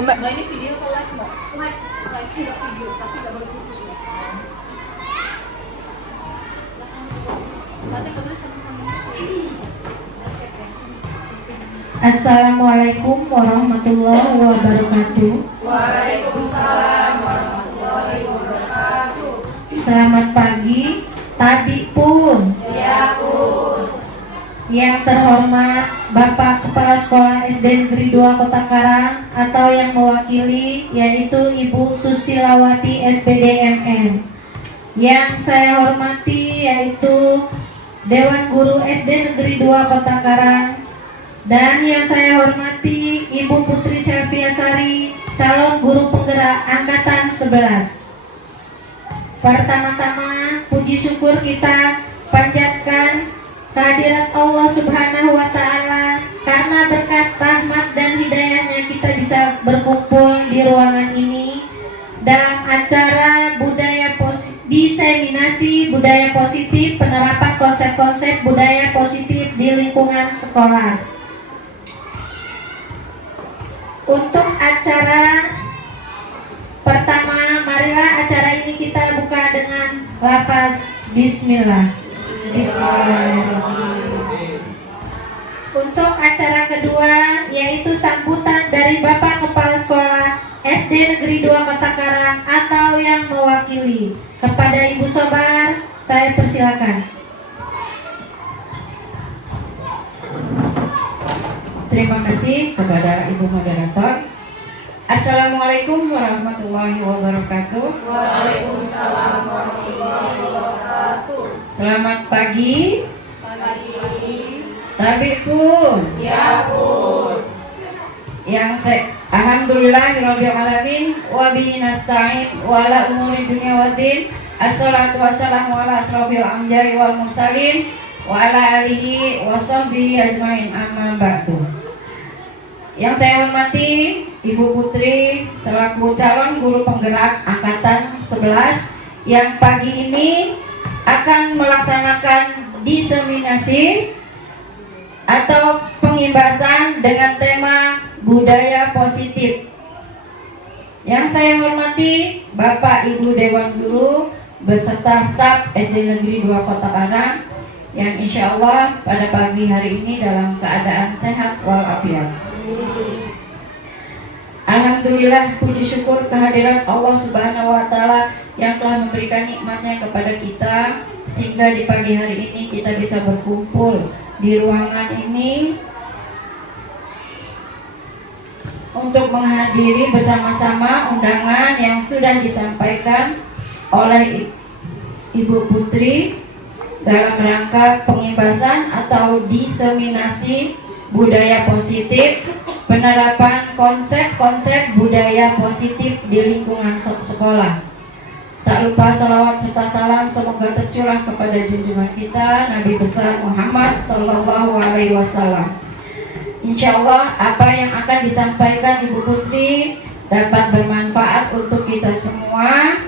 Mbak. Nah, ini video atau live, Mbak? Live tidak video, tapi nggak boleh putus ya. Nanti kemudian sama-sama. Assalamualaikum warahmatullahi wabarakatuh. Waalaikumsalam warahmatullahi wabarakatuh. Selamat pagi, Tabi Pun. Ya Pun. Yang terhormat Bapak Kepala Sekolah SD Negeri 2 Kota Karang atau yang mewakili yaitu Ibu Susilawati SPDMN. Yang saya hormati yaitu Dewan Guru SD Negeri 2 Kota Karang. Dan yang saya hormati Ibu Putri Selviasari, calon guru penggerak angkatan 11. Pertama-tama puji syukur kita panjatkan kehadirat Allah Subhanahu wa Ta'ala, karena berkat rahmat dan hidayahnya kita bisa berkumpul di ruangan ini dalam acara diseminasi budaya positif, penerapan konsep-konsep budaya positif di lingkungan sekolah. Untuk acara pertama, marilah acara ini kita buka dengan lafaz Bismillah. Bismillahirrahmanirrahim. Untuk acara kedua, yaitu sambutan dari Bapak Kepala Sekolah SD Negeri 2 Kota Karang atau yang mewakili. Kepada Ibu Sobar, saya persilakan. Terima kasih kepada Ibu Moderator. Assalamualaikum warahmatullahi wabarakatuh. Waalaikumsalam warahmatullahi wabarakatuh. Selamat pagi. Pagi. Tabi Pun. Ya Pun. Alhamdulillahirabbil alamin wa bihi nasta'in wa ala umuri dunya waddin. Assalatu wassalamu ala asrofil anbiya'i wal mursalin wa ala alihi wa sahbihi ajmain, amma ba'du. Yang saya hormati Ibu Putri selaku calon guru penggerak angkatan 11 yang pagi ini akan melaksanakan diseminasi atau pengimbasan dengan tema budaya positif. Yang saya hormati Bapak Ibu Dewan Guru beserta staf SD Negeri 2 Kota Karang yang insya Allah pada pagi hari ini dalam keadaan sehat walafiat. Alhamdulillah, puji syukur kehadirat Allah Subhanahu wa Ta'ala yang telah memberikan nikmatnya kepada kita sehingga di pagi hari ini kita bisa berkumpul di ruangan ini untuk menghadiri bersama-sama undangan yang sudah disampaikan oleh Ibu Putri dalam rangka pengimbasan atau diseminasi budaya positif, penerapan konsep-konsep budaya positif di lingkungan sekolah. Tak lupa salawat serta salam semoga tercurah kepada junjungan kita Nabi besar Muhammad Sallallahu Alaihi Wasallam. Insya Allah apa yang akan disampaikan Ibu Putri dapat bermanfaat untuk kita semua,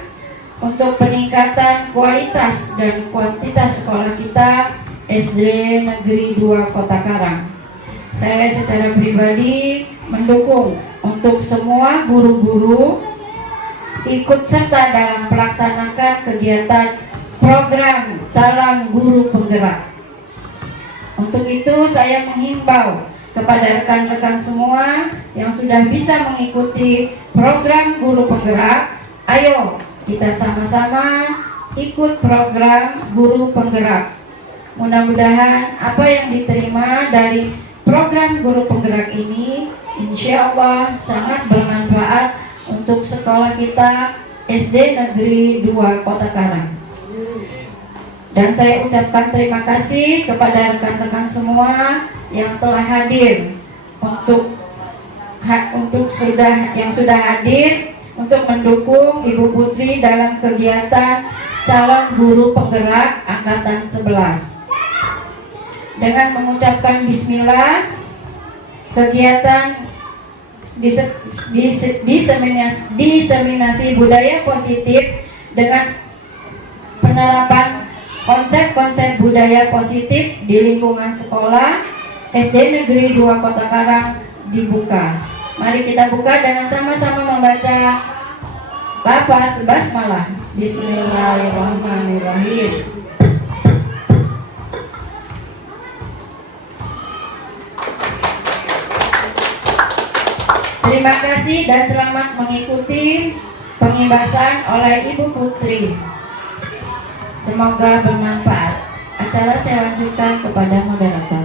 untuk peningkatan kualitas dan kuantitas sekolah kita SD Negeri 2 Kota Karang. Saya secara pribadi mendukung untuk semua guru-guru ikut serta dalam melaksanakan kegiatan program calon guru penggerak. Untuk itu saya menghimbau kepada rekan-rekan semua yang sudah bisa mengikuti program guru penggerak, ayo kita sama-sama ikut program guru penggerak. Mudah-mudahan apa yang diterima dari program guru penggerak ini insya Allah sangat bermanfaat untuk sekolah kita SD Negeri 2 Kota Karang. Dan saya ucapkan terima kasih kepada rekan-rekan semua yang telah hadir yang sudah hadir untuk mendukung Ibu Putri dalam kegiatan calon guru penggerak angkatan 11. Dengan mengucapkan bismillah, kegiatan diseminasi budaya positif dengan penerapan konsep-konsep budaya positif di lingkungan sekolah SD Negeri 2 Kota Karang dibuka. Mari kita buka dengan sama-sama membaca lafaz basmalah. Bismillahirrahmanirrahim. Terima kasih dan selamat mengikuti pengimbasan oleh Ibu Putri. Semoga bermanfaat. Acara saya lanjutkan kepada moderator.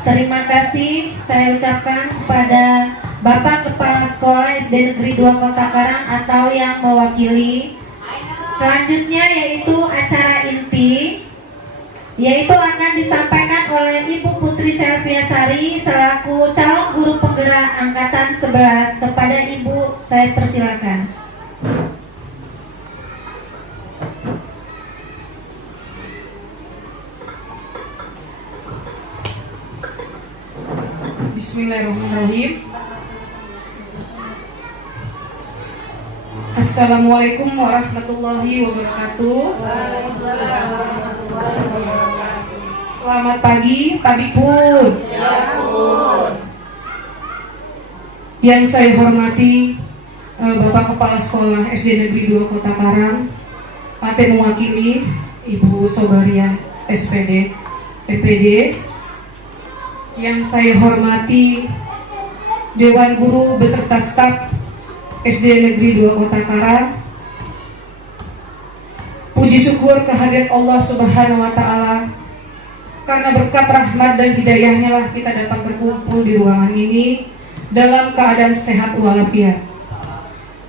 Terima kasih saya ucapkan kepada Bapak Kepala Sekolah SD Negeri 2 Kota Karang atau yang mewakili. Selanjutnya yaitu acara inti, yaitu akan disampaikan oleh Ibu Putri Selviasari selaku calon guru penggerak angkatan 11. Kepada Ibu saya persilakan. Bismillahirrahmanirrahim. Assalamualaikum warahmatullahi wabarakatuh. Selamat pagi, Pak Bikun. Yang saya hormati Bapak Kepala Sekolah SD Negeri 2 Kota Karang, atau mewakili Ibu Sobaria SPD, PPD. Yang saya hormati Dewan Guru beserta staf SD Negeri 2 Kota Karang. Puji syukur kehadirat Allah Subhanahu wa Ta'ala, karena berkat rahmat dan hidayahnya lah kita dapat berkumpul di ruangan ini dalam keadaan sehat walafiat,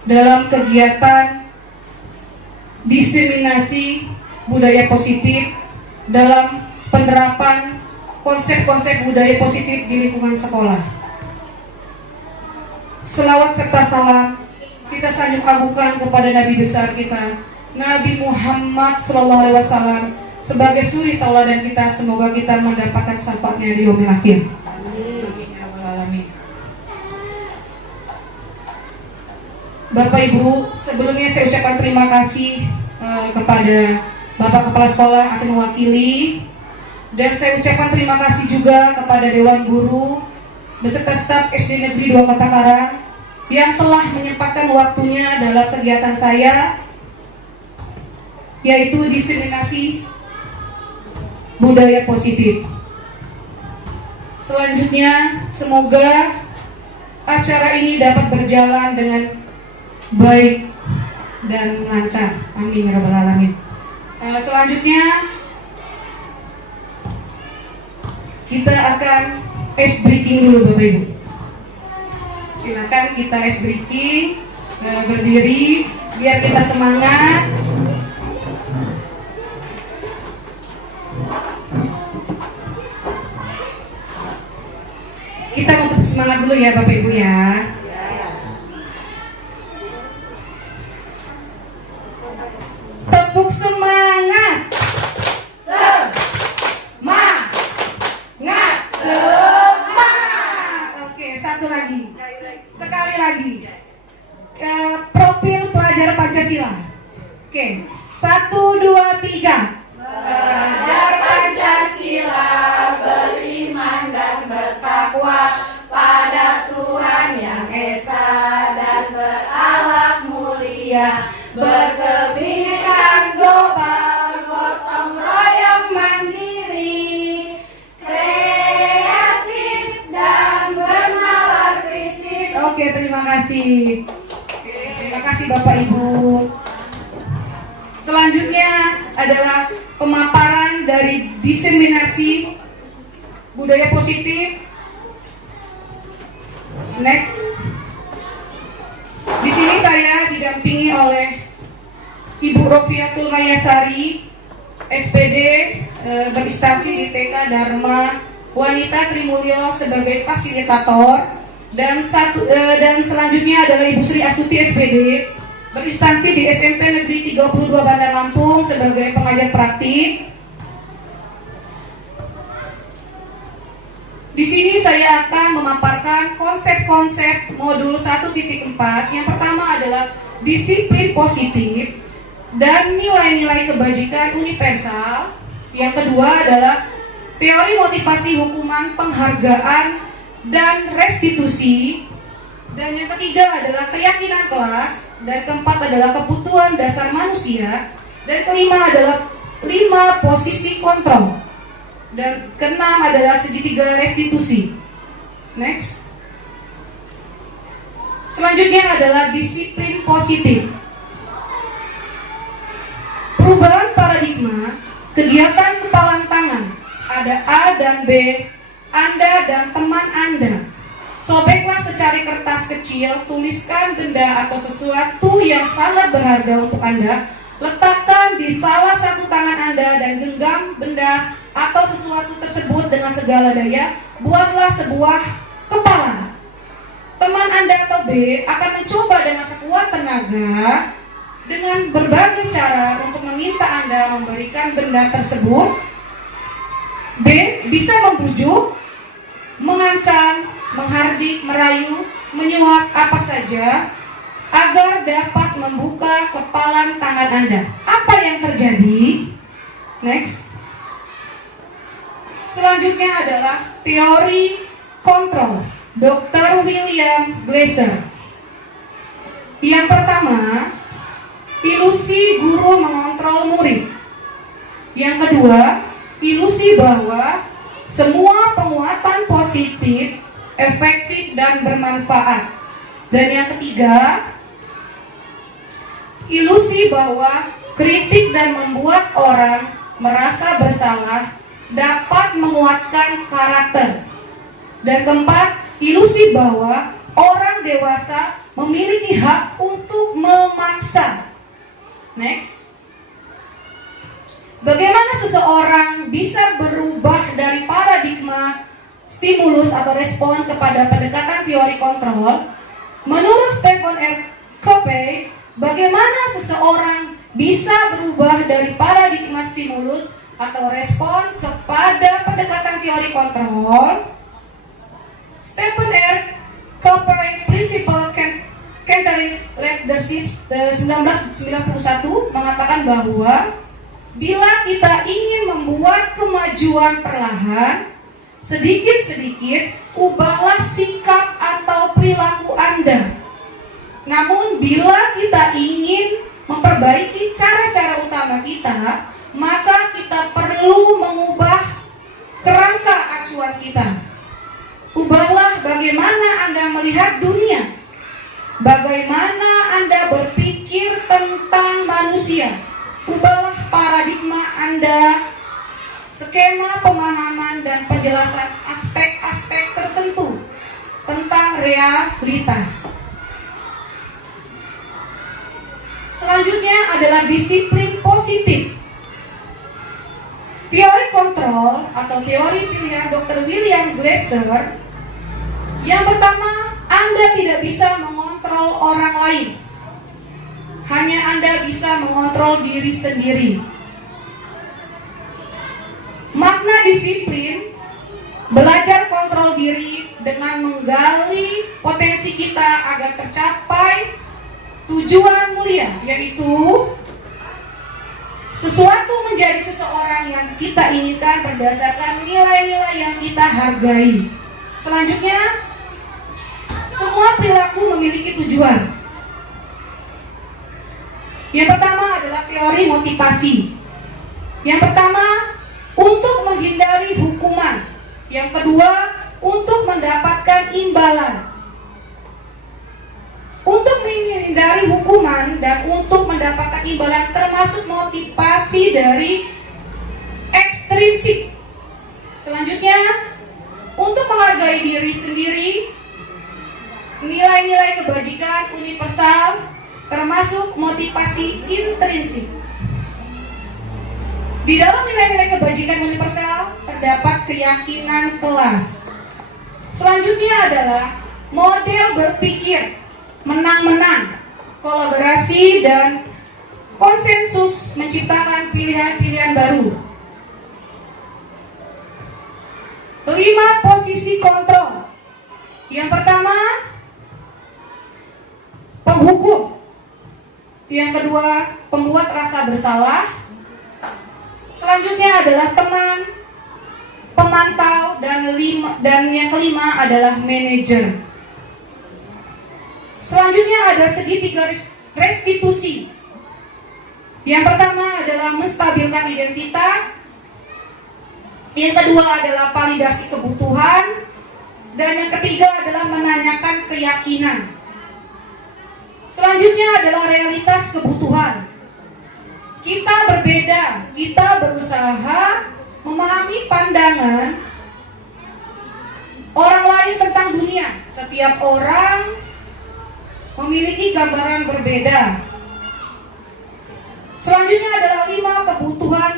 dalam kegiatan diseminasi budaya positif, dalam penerapan konsep-konsep budaya positif di lingkungan sekolah. Selawat serta salam kita sanjung agungkan kepada Nabi besar kita, Nabi Muhammad SAW, sebagai suri tauladan kita. Semoga kita mendapatkan syafaatnya di yaumil akhir. Amin ya rabbal alamin. Bapak Ibu, sebelumnya saya ucapkan terima kasih kepada Bapak Kepala Sekolah akan mewakili. Dan saya ucapkan terima kasih juga kepada Dewan Guru beserta staf SD Negeri 2 Kota Karang yang telah menyempatkan waktunya dalam kegiatan saya, yaitu diseminasi budaya positif. Selanjutnya, semoga acara ini dapat berjalan dengan baik dan lancar. Amin ya rabbal alamin. Selanjutnya kita akan ice breaking dulu Bapak Ibu. Silakan kita ice breaking, berdiri biar kita semangat. Kita untuk semangat dulu ya Bapak Ibu ya. Tepuk semangat. Satu lagi, sekali lagi. Profil pelajar Pancasila. Oke, 1, 2, 3. Pelajar Pancasila beriman dan bertakwa pada Tuhan yang esa dan berakhlak mulia, berkebinekaan global, gotong royong mandiri, kreatif dan bernalar kritis. Oke, terima kasih. Terima kasih Bapak Ibu. Selanjutnya adalah pemaparan dari diseminasi budaya positif. Next. Di sini saya didampingi oleh Ibu Rofiatul Mayasari, SPD, berinstansi di TK Dharma Wanita Trimulyo sebagai fasilitator, dan selanjutnya adalah Ibu Sri Astuti, SPD, berinstansi di SMP Negeri 32 Bandar Lampung sebagai pengajar praktik. Di sini saya akan memaparkan konsep-konsep modul 1.4. Yang pertama adalah disiplin positif. dan nilai-nilai kebajikan universal. Yang kedua adalah teori motivasi hukuman, penghargaan, dan restitusi. Dan yang ketiga adalah keyakinan kelas. Dan keempat adalah kebutuhan dasar manusia. Dan kelima adalah 5 posisi kontrol. Dan keenam adalah segitiga restitusi. Next. Selanjutnya adalah disiplin positif. Perubahan paradigma, kegiatan kepalan tangan. Ada A dan B, Anda dan teman Anda. Sobeklah secari kertas kecil, tuliskan benda atau sesuatu yang sangat berharga untuk Anda. Letakkan di salah satu tangan Anda dan genggam benda atau sesuatu tersebut dengan segala daya. Buatlah sebuah kepala. Teman Anda atau B akan mencoba dengan sekuat tenaga dengan berbagai cara untuk meminta Anda memberikan benda tersebut. B bisa membujuk, mengancam, menghardik, merayu, menyuap apa saja agar dapat membuka kepalan tangan Anda. Apa yang terjadi? Next. Selanjutnya adalah teori kontrol, Dr. William Glasser. Yang pertama, ilusi guru mengontrol murid. Yang kedua, ilusi bahwa semua penguatan positif, efektif, dan bermanfaat. Dan yang ketiga, ilusi bahwa kritik dan membuat orang merasa bersalah dapat menguatkan karakter. Dan keempat, ilusi bahwa orang dewasa memiliki hak untuk memaksa. Next. Bagaimana seseorang bisa berubah dari paradigma stimulus atau respon kepada pendekatan teori kontrol? Menurut Stephen R. Covey, bagaimana seseorang bisa berubah dari paradigma stimulus atau respon kepada pendekatan teori kontrol? Stephen R. Covey Principle Canterbury Leadership 1991 mengatakan bahwa bila kita ingin membuat kemajuan perlahan, sedikit-sedikit ubahlah sikap atau perilaku Anda. Namun bila kita ingin memperbaiki cara-cara utama kita, maka kita perlu mengubah kerangka acuan kita. Ubahlah bagaimana Anda melihat dunia, bagaimana Anda berpikir tentang manusia. Ubahlah paradigma Anda, skema pemahaman dan penjelasan aspek-aspek tertentu tentang realitas. Selanjutnya adalah disiplin positif. Teori kontrol atau teori pilihan Dr. William Glasser. Yang pertama, Anda tidak bisa mengontrol orang lain. Hanya Anda bisa mengontrol diri sendiri. Makna disiplin, belajar kontrol diri dengan menggali potensi kita agar tercapai tujuan mulia, yaitu sesuatu menjadi seseorang yang kita inginkan berdasarkan nilai-nilai yang kita hargai. Selanjutnya, semua perilaku memiliki tujuan. Yang pertama adalah teori motivasi. Yang pertama, untuk menghindari hukuman. Yang kedua, untuk mendapatkan imbalan. Untuk menghindari hukuman dan untuk mendapatkan imbalan termasuk motivasi dari ekstrinsik. Selanjutnya, untuk menghargai diri sendiri, nilai-nilai kebajikan universal termasuk motivasi intrinsik. Di dalam nilai-nilai kebajikan universal terdapat keyakinan kelas. Selanjutnya adalah model berpikir menang-menang, kolaborasi dan konsensus menciptakan pilihan-pilihan baru. 5 posisi kontrol. Yang pertama, penghukum. Yang kedua, pembuat rasa bersalah. Selanjutnya adalah teman, pemantau, dan yang kelima adalah manajer. Selanjutnya ada segitiga restitusi. Yang pertama adalah menstabilkan identitas. Yang kedua adalah validasi kebutuhan. Dan yang ketiga adalah menanyakan keyakinan. Selanjutnya adalah realitas kebutuhan. Kita berbeda, kita berusaha memahami pandangan orang lain tentang dunia. Setiap orang memiliki gambaran berbeda. Selanjutnya adalah 5 kebutuhan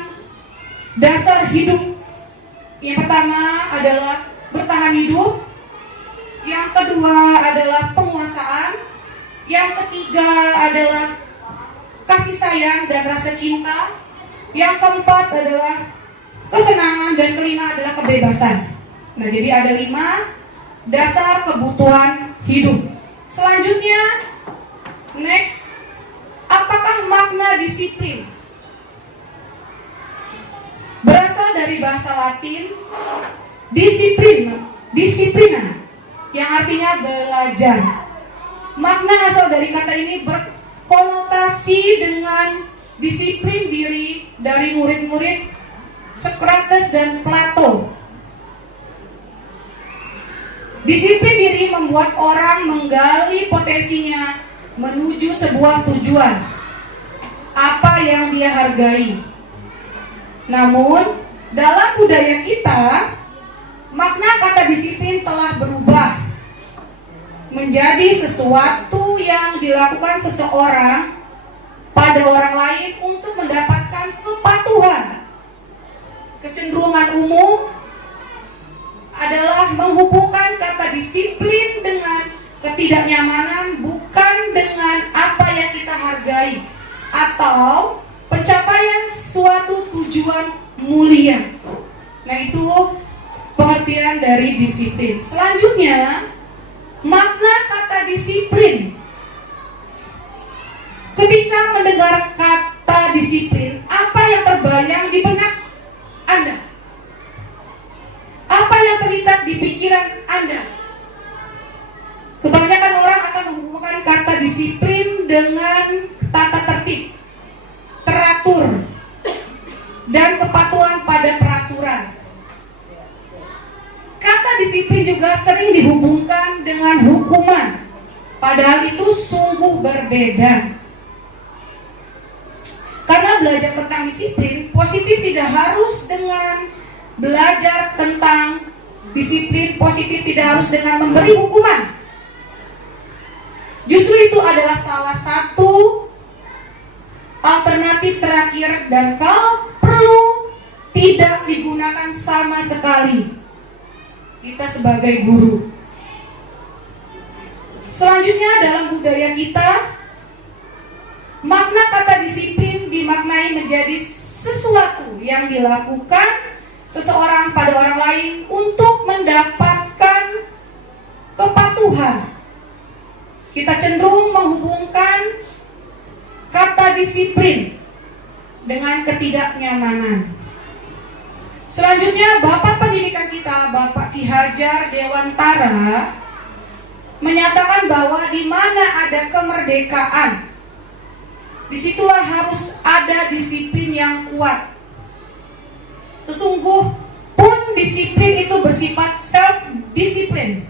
dasar hidup. Yang pertama adalah bertahan hidup. Yang kedua adalah penguasaan. Yang ketiga adalah kasih sayang dan rasa cinta. Yang keempat adalah kesenangan, dan kelima adalah kebebasan. Nah, jadi ada 5 dasar kebutuhan hidup. Selanjutnya, next, apakah makna disiplin? Berasal dari bahasa Latin disiplina, yang artinya belajar. Makna asal dari kata ini berkonotasi dengan disiplin diri dari murid-murid Socrates dan Plato. Disiplin diri membuat orang menggali potensinya menuju sebuah tujuan, apa yang dia hargai. Namun, dalam budaya kita, makna kata disiplin telah berubah menjadi sesuatu yang dilakukan seseorang pada orang lain untuk mendapatkan kepatuhan. Kecenderungan umum adalah menghubungkan kata disiplin dengan ketidaknyamanan, bukan dengan apa yang kita hargai atau pencapaian suatu tujuan mulia. Nah, itu pengertian dari disiplin. Selanjutnya, makna kata disiplin. Ketika mendengar kata disiplin, apa yang terbayang di benak Anda? Apa yang terlintas di pikiran Anda? Kebanyakan orang akan menghubungkan kata disiplin dengan tata tertib, teratur, dan kepatuhan pada peraturan. Kata disiplin juga sering dihubungkan dengan hukuman, padahal itu sungguh berbeda. Karena belajar tentang disiplin, positif tidak harus dengan belajar tentang disiplin, positif tidak harus dengan memberi hukuman. Justru itu adalah salah satu alternatif terakhir, dan kalau perlu tidak digunakan sama sekali kita sebagai guru. Selanjutnya, dalam budaya kita, makna kata disiplin dimaknai menjadi sesuatu yang dilakukan seseorang pada orang lain untuk mendapatkan kepatuhan. Kita cenderung menghubungkan kata disiplin dengan ketidaknyamanan. Selanjutnya, Bapak Pendidikan kita, Bapak Ki Hajar Dewantara, menyatakan bahwa di mana ada kemerdekaan, disitulah harus ada disiplin yang kuat. Sesungguh pun disiplin itu bersifat self-disiplin,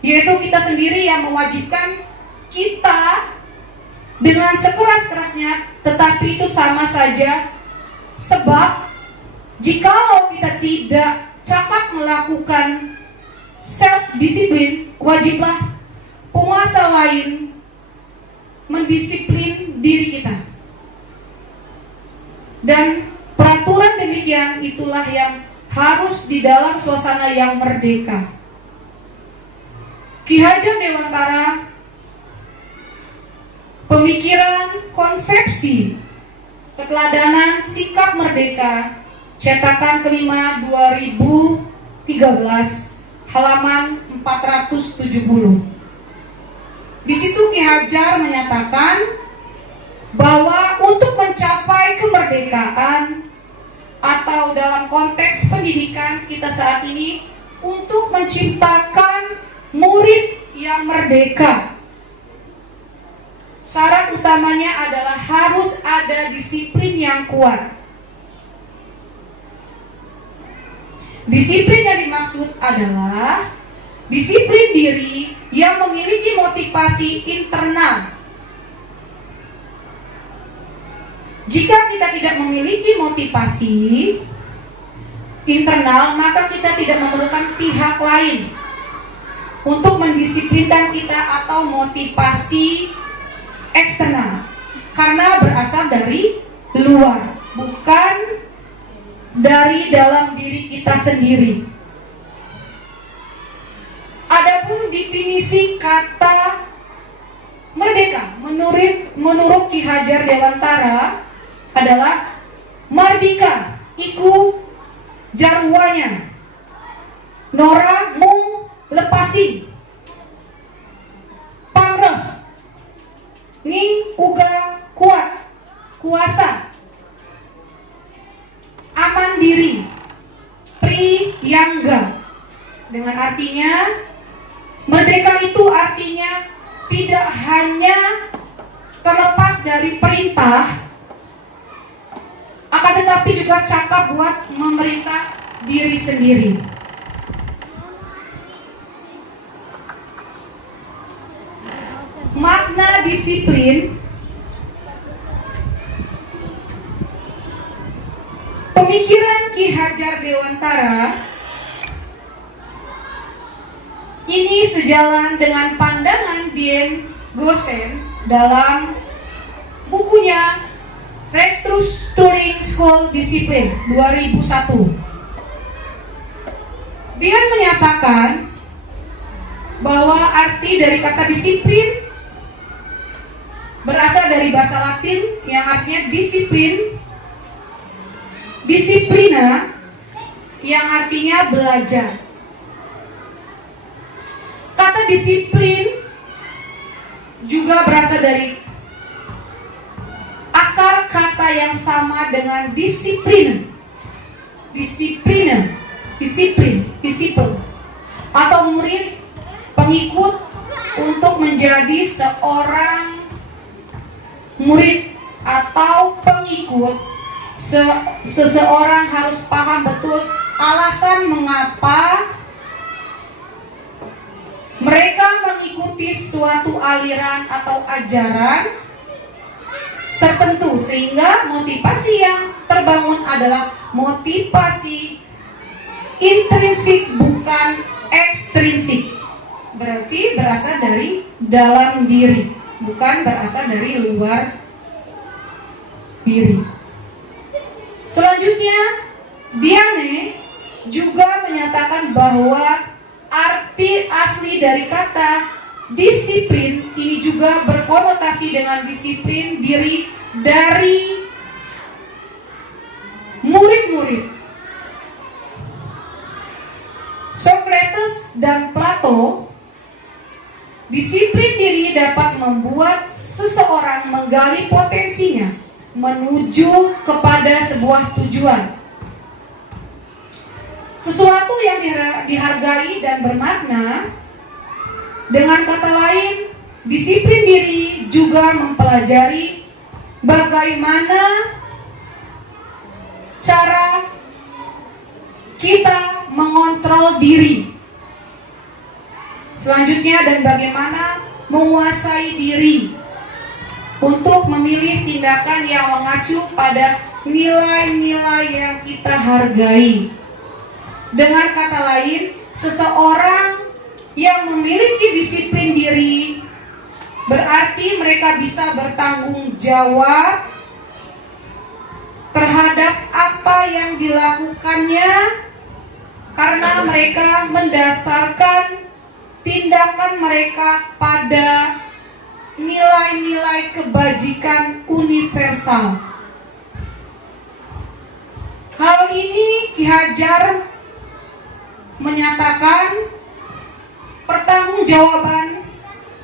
yaitu kita sendiri yang mewajibkan kita dengan sekeras-kerasnya, tetapi itu sama saja. Sebab jikalau kita tidak cakap melakukan self-disiplin, wajiblah penguasa lain mendisiplin diri kita. Dan peraturan demikian itulah yang harus di dalam suasana yang merdeka. Ki Hajar Dewantara, pemikiran, konsepsi, keteladanan, sikap merdeka, cetakan kelima 2013, halaman 470. Di situ Ki Hajar menyatakan bahwa untuk mencapai kemerdekaan atau dalam konteks pendidikan kita saat ini, untuk menciptakan murid yang merdeka, syarat utamanya adalah harus ada disiplin yang kuat. Disiplin yang dimaksud adalah disiplin diri yang memiliki motivasi internal. Jika kita tidak memiliki motivasi internal, maka kita tidak memerlukan pihak lain untuk mendisiplinkan kita atau motivasi eksternal, karena berasal dari luar, bukan dari dalam diri kita sendiri. Adapun definisi kata merdeka menurut Ki Hajar Dewantara adalah mardika iku jarwanya nora mung lepasi pangreh nging uga kuat kuasa aman diri priyangga, dengan artinya merdeka itu artinya tidak hanya terlepas dari perintah, akan tetapi juga cakap buat memerintah diri sendiri. Makna disiplin, pemikiran Ki Hajar Dewantara ini sejalan dengan pandangan Dien Gosen dalam bukunya Restructuring School Discipline 2001. Dia menyatakan bahwa arti dari kata disiplin berasal dari bahasa Latin yang artinya disiplin, disiplina yang artinya belajar. Kata disiplin juga berasal dari akar kata yang sama dengan disiplin, disiplin, atau murid, pengikut. Untuk menjadi seorang murid atau pengikut, seseorang harus paham betul alasan mengapa mereka mengikuti suatu aliran atau ajaran tertentu, sehingga motivasi yang terbangun adalah motivasi intrinsik bukan ekstrinsik. Berarti berasal dari dalam diri, bukan berasal dari luar diri. Selanjutnya, Diane juga menyatakan bahwa arti asli dari kata disiplin ini juga berkonotasi dengan disiplin diri dari murid-murid. Socrates dan Plato, disiplin diri dapat membuat seseorang menggali potensinya menuju kepada sebuah tujuan. Sesuatu yang dihargai dan bermakna. Dengan kata lain, disiplin diri juga mempelajari bagaimana cara kita mengontrol diri. Selanjutnya, dan bagaimana menguasai diri untuk memilih tindakan yang mengacu pada nilai-nilai yang kita hargai. Dengan kata lain, seseorang yang memiliki disiplin diri berarti mereka bisa bertanggung jawab terhadap apa yang dilakukannya, karena mereka mendasarkan tindakan mereka pada nilai-nilai kebajikan universal. Hal ini Ki Hajar menyatakan pertanggungjawaban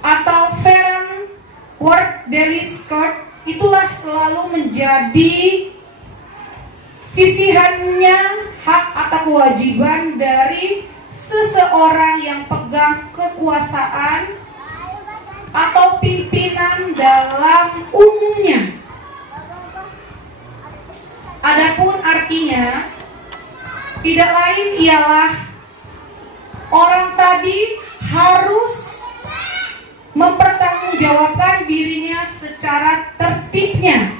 atau Verantwoordelingskracht itulah selalu menjadi sisihannya hak atau kewajiban dari seseorang yang pegang kekuasaan atau pimpinan dalam umumnya. Adapun artinya tidak lain ialah orang tadi harus mempertanggungjawabkan dirinya secara tertibnya,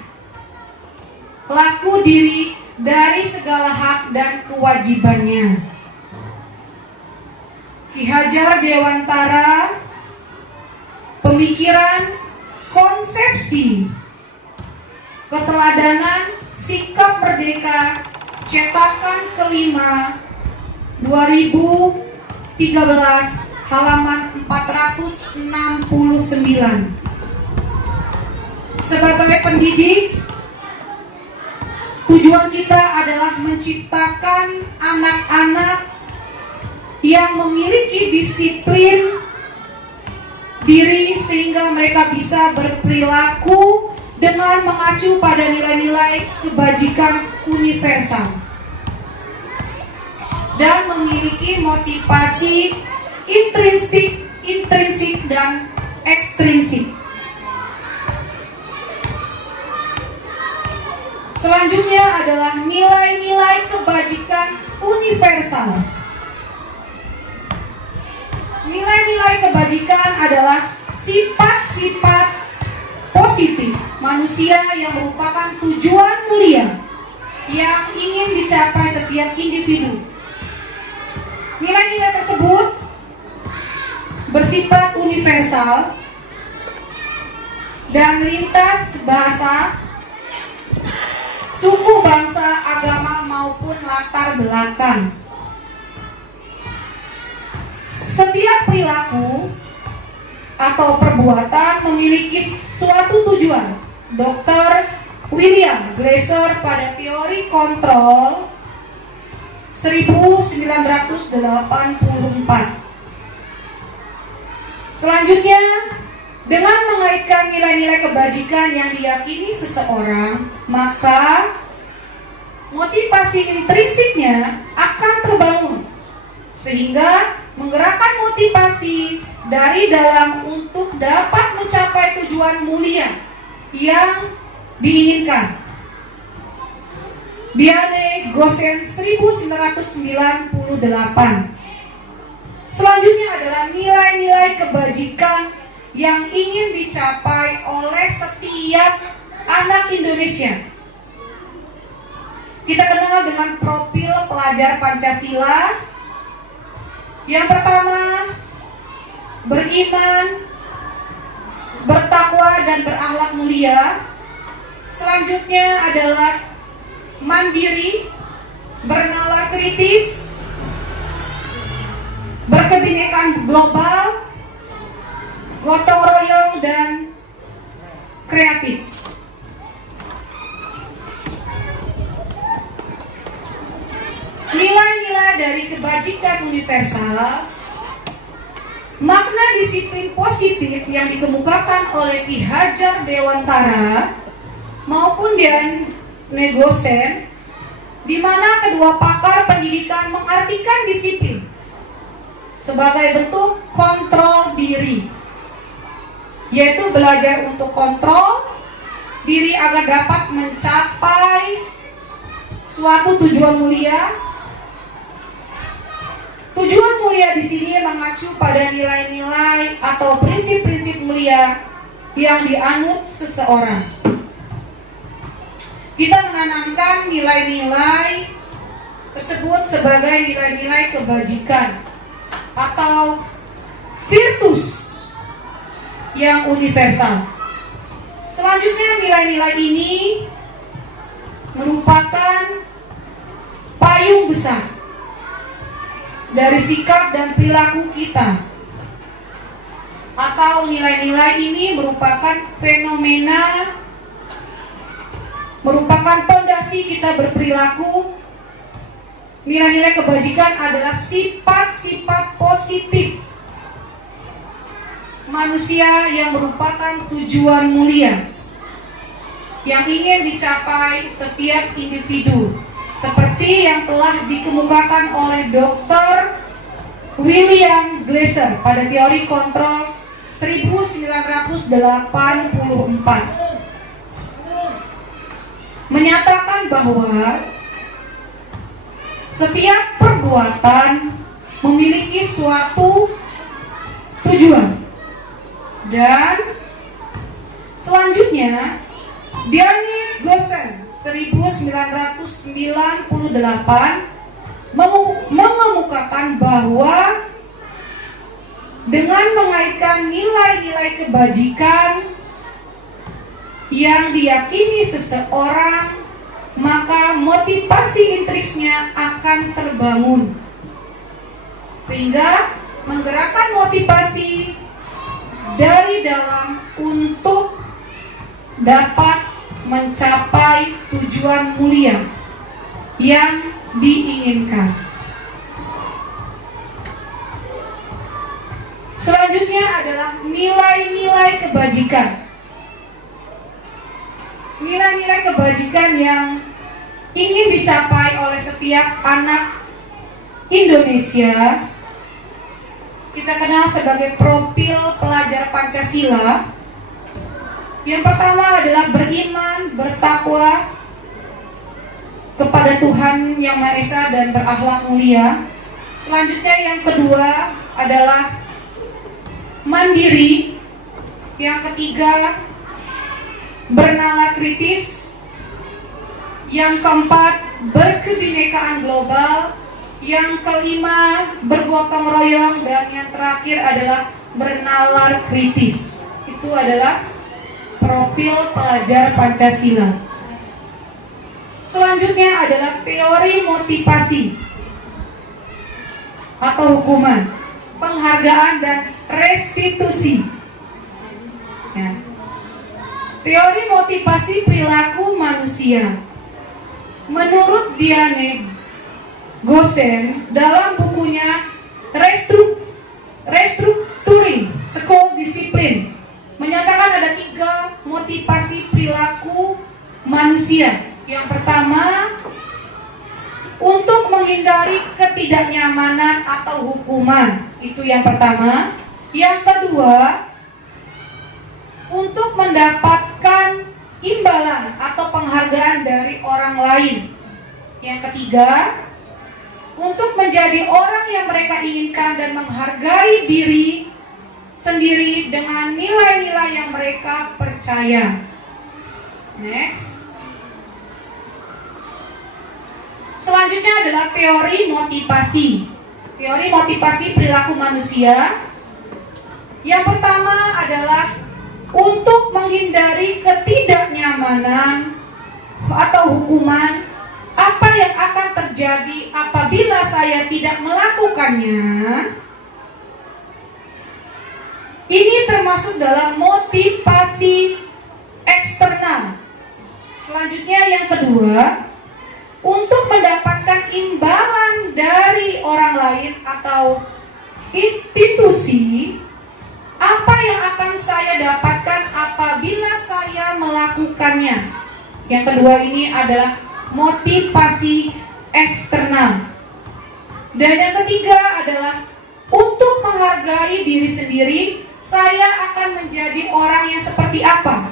laku diri dari segala hak dan kewajibannya. Ki Hajar Dewantara, pemikiran, konsepsi, keteladanan, sikap merdeka, cetakan kelima 2013 halaman 469. Sebagai pendidik, tujuan kita adalah menciptakan anak-anak yang memiliki disiplin diri sehingga mereka bisa berperilaku dengan mengacu pada nilai-nilai kebajikan universal dan memiliki motivasi intrinsik dan ekstrinsik. Selanjutnya adalah nilai-nilai kebajikan universal. Nilai-nilai kebajikan adalah sifat-sifat positif manusia yang merupakan tujuan mulia yang ingin dicapai setiap individu. Nilai-nilai tersebut bersifat universal dan lintas bahasa, suku, bangsa, agama maupun latar belakang. Setiap perilaku atau perbuatan memiliki suatu tujuan. Dr. William Glasser pada teori kontrol 1984. Selanjutnya, dengan mengaitkan nilai-nilai kebajikan yang diyakini seseorang, maka motivasi intrinsiknya akan terbangun sehingga menggerakkan motivasi dari dalam untuk dapat mencapai tujuan mulia yang diinginkan. Diane Gosen 1998. Selanjutnya adalah nilai-nilai kebajikan yang ingin dicapai oleh setiap anak Indonesia. Kita kenal dengan profil pelajar Pancasila. Yang pertama, beriman, bertakwa dan berakhlak mulia. Selanjutnya adalah mandiri, bernalar kritis, berkebinekaan global, gotong royong dan kreatif. Nilai-nilai dari kebajikan universal, makna disiplin positif yang dikemukakan oleh Ki Hajar Dewantara maupun Diane Gosen, di mana kedua pakar pendidikan mengartikan disiplin sebagai bentuk kontrol diri, yaitu belajar untuk kontrol diri agar dapat mencapai suatu tujuan mulia. Tujuan mulia di sini mengacu pada nilai-nilai atau prinsip-prinsip mulia yang dianut seseorang. Kita menanamkan nilai-nilai tersebut sebagai nilai-nilai kebajikan atau virtus yang universal. Selanjutnya, nilai-nilai ini merupakan payung besar dari sikap dan perilaku kita, atau nilai-nilai ini merupakan fenomena, merupakan fondasi kita berperilaku. Nilai-nilai kebajikan adalah sifat-sifat positif manusia yang merupakan tujuan mulia yang ingin dicapai setiap individu, seperti yang telah dikemukakan oleh Dr. William Glasser pada teori kontrol 1984, menyatakan bahwa setiap perbuatan memiliki suatu tujuan. Dan selanjutnya Diane Gossen 1998 mengemukakan bahwa dengan mengaitkan nilai-nilai kebajikan yang diyakini seseorang, maka motivasi intrinsiknya akan terbangun, sehingga menggerakkan motivasi dari dalam untuk dapat mencapai tujuan mulia yang diinginkan. Selanjutnya adalah nilai-nilai kebajikan. Nilai-nilai kebajikan yang ingin dicapai oleh setiap anak Indonesia kita kenal sebagai profil pelajar Pancasila. Yang pertama adalah beriman, bertakwa kepada Tuhan Yang Maha Esa dan berakhlak mulia. Selanjutnya yang kedua adalah mandiri. Yang ketiga bernalar kritis. Yang keempat berkebinekaan global. Yang kelima bergotong royong, dan yang terakhir adalah bernalar kritis. Itu adalah profil pelajar Pancasila. Selanjutnya adalah teori motivasi atau hukuman, penghargaan dan restitusi. Ya. Teori motivasi perilaku manusia. Menurut Diane Gossen dalam bukunya Restructuring School Discipline menyatakan ada 3 motivasi perilaku manusia. Yang pertama, untuk menghindari ketidaknyamanan atau hukuman. Itu yang pertama. Yang kedua, untuk mendapatkan imbalan atau penghargaan dari orang lain. Yang ketiga, untuk menjadi orang yang mereka inginkan dan menghargai diri sendiri dengan nilai-nilai yang mereka percaya. Next. Selanjutnya adalah teori motivasi. Teori motivasi perilaku manusia. Yang pertama adalah untuk menghindari ketidaknyamanan atau hukuman. Apa yang akan terjadi apabila saya tidak melakukannya? Ini termasuk dalam motivasi eksternal. Selanjutnya yang kedua, untuk mendapatkan imbalan dari orang lain atau institusi. Apa yang akan saya dapatkan apabila saya melakukannya? Yang kedua ini adalah motivasi eksternal. Dan yang ketiga adalah untuk menghargai diri sendiri. Saya akan menjadi orang yang seperti apa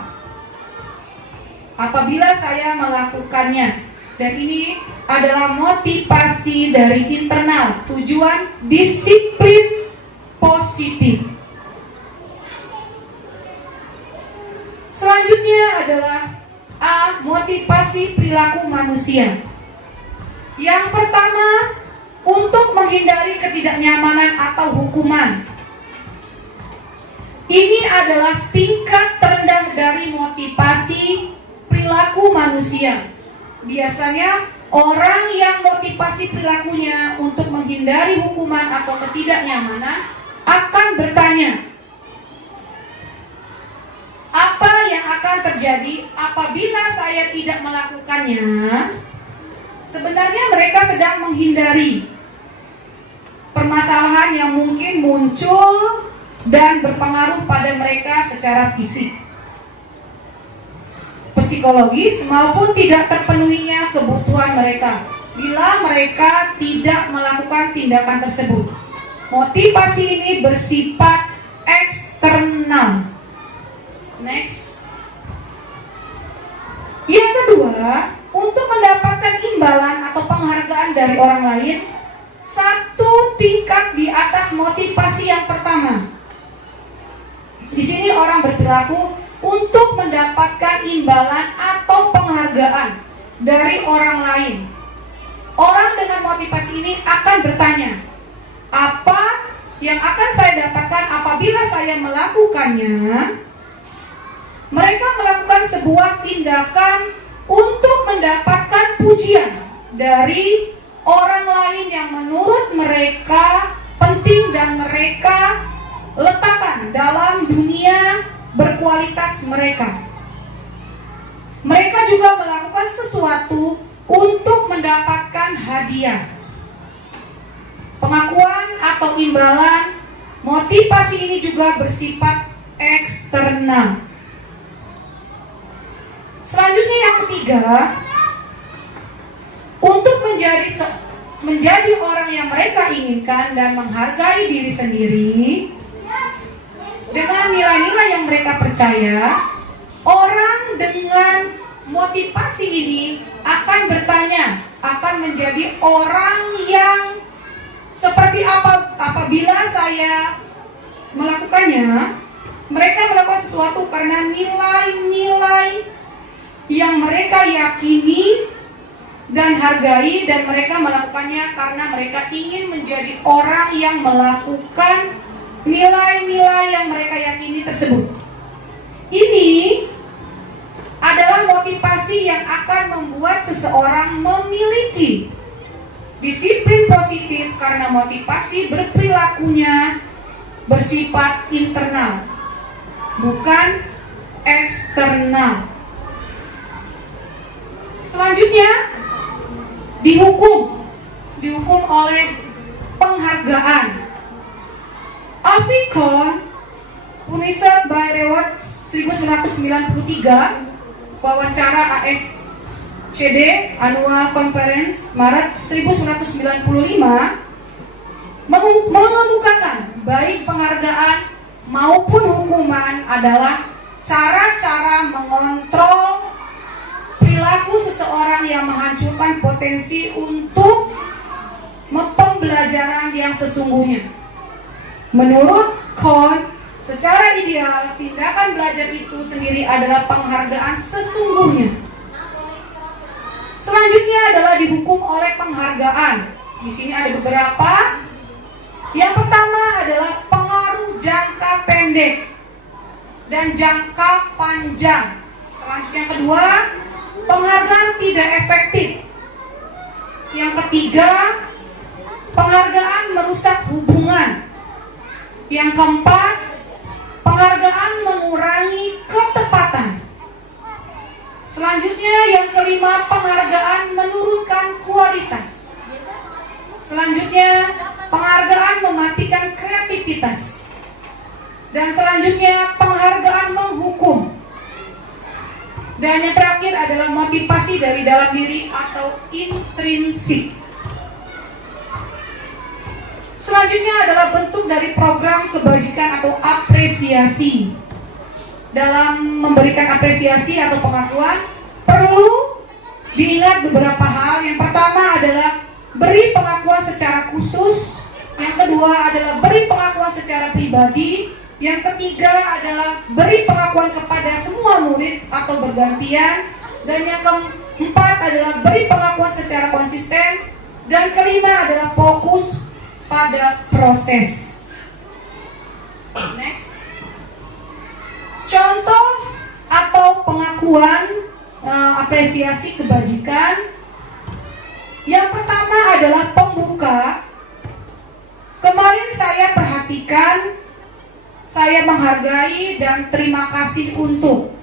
apabila saya melakukannya. Dan ini adalah motivasi dari internal, tujuan disiplin positif. Selanjutnya adalah A. Motivasi perilaku manusia. Yang pertama, untuk menghindari ketidaknyamanan atau hukuman. Ini adalah tingkat terendah dari motivasi perilaku manusia. Biasanya orang yang motivasi perilakunya untuk menghindari hukuman atau ketidaknyamanan akan bertanya, apa yang akan terjadi apabila saya tidak melakukannya? Sebenarnya mereka sedang menghindari permasalahan yang mungkin muncul dan berpengaruh pada mereka secara fisik. psikologis maupun tidak terpenuhinya kebutuhan mereka bila mereka tidak melakukan tindakan tersebut. Motivasi ini bersifat eksternal. Next. Yang kedua, untuk mendapatkan imbalan atau penghargaan dari orang lain, satu tingkat di atas motivasi yang pertama. Di sini orang berperilaku untuk mendapatkan imbalan atau penghargaan dari orang lain. Orang dengan motivasi ini akan bertanya, apa yang akan saya dapatkan apabila saya melakukannya? Mereka melakukan sebuah tindakan untuk mendapatkan pujian dari orang lain yang menurut mereka penting dan mereka letakkan dalam dunia berkualitas mereka. Mereka juga melakukan sesuatu untuk mendapatkan hadiah, pengakuan atau imbalan. Motivasi ini juga bersifat eksternal. Selanjutnya yang ketiga, untuk menjadi orang yang mereka inginkan dan menghargai diri sendiri dengan nilai-nilai yang mereka percaya, orang dengan motivasi ini akan bertanya, akan menjadi orang yang seperti apa apabila saya melakukannya. Mereka melakukan sesuatu karena nilai-nilai yang mereka yakini dan hargai, dan mereka melakukannya karena mereka ingin menjadi orang yang melakukan nilai-nilai yang mereka yakini tersebut. Ini adalah motivasi yang akan membuat seseorang memiliki disiplin positif karena motivasi berperilakunya bersifat internal, bukan eksternal. Selanjutnya, dihukum oleh penghargaan. Aficon Punished by Reward 1993, wawancara ASCD Annual Conference Maret 1995, mengemukakan baik penghargaan maupun hukuman adalah cara-cara mengontrol perilaku seseorang yang menghancurkan potensi untuk pembelajaran yang sesungguhnya. Menurut Kohn, secara ideal tindakan belajar itu sendiri adalah penghargaan sesungguhnya. Selanjutnya adalah dihukum oleh penghargaan. Di sini ada beberapa. Yang pertama adalah pengaruh jangka pendek dan jangka panjang. Selanjutnya yang kedua, penghargaan tidak efektif. Yang ketiga, penghargaan merusak hubungan. Yang keempat, penghargaan mengurangi ketepatan. Selanjutnya yang kelima, penghargaan menurunkan kualitas. Selanjutnya, penghargaan mematikan kreativitas. Dan selanjutnya, penghargaan menghukum. Dan yang terakhir adalah motivasi dari dalam diri atau intrinsik. Selanjutnya adalah bentuk dari program kebajikan atau apresiasi. Dalam memberikan apresiasi atau pengakuan, perlu diingat beberapa hal. Yang pertama adalah beri pengakuan secara khusus. Yang kedua adalah beri pengakuan secara pribadi. Yang ketiga adalah beri pengakuan kepada semua murid atau bergantian. Dan yang keempat adalah beri pengakuan secara konsisten. Dan kelima adalah fokus pada proses. Next. Contoh atau pengakuan apresiasi kebajikan. Yang pertama adalah pembuka. Kemarin saya perhatikan, saya menghargai dan terima kasih untuk.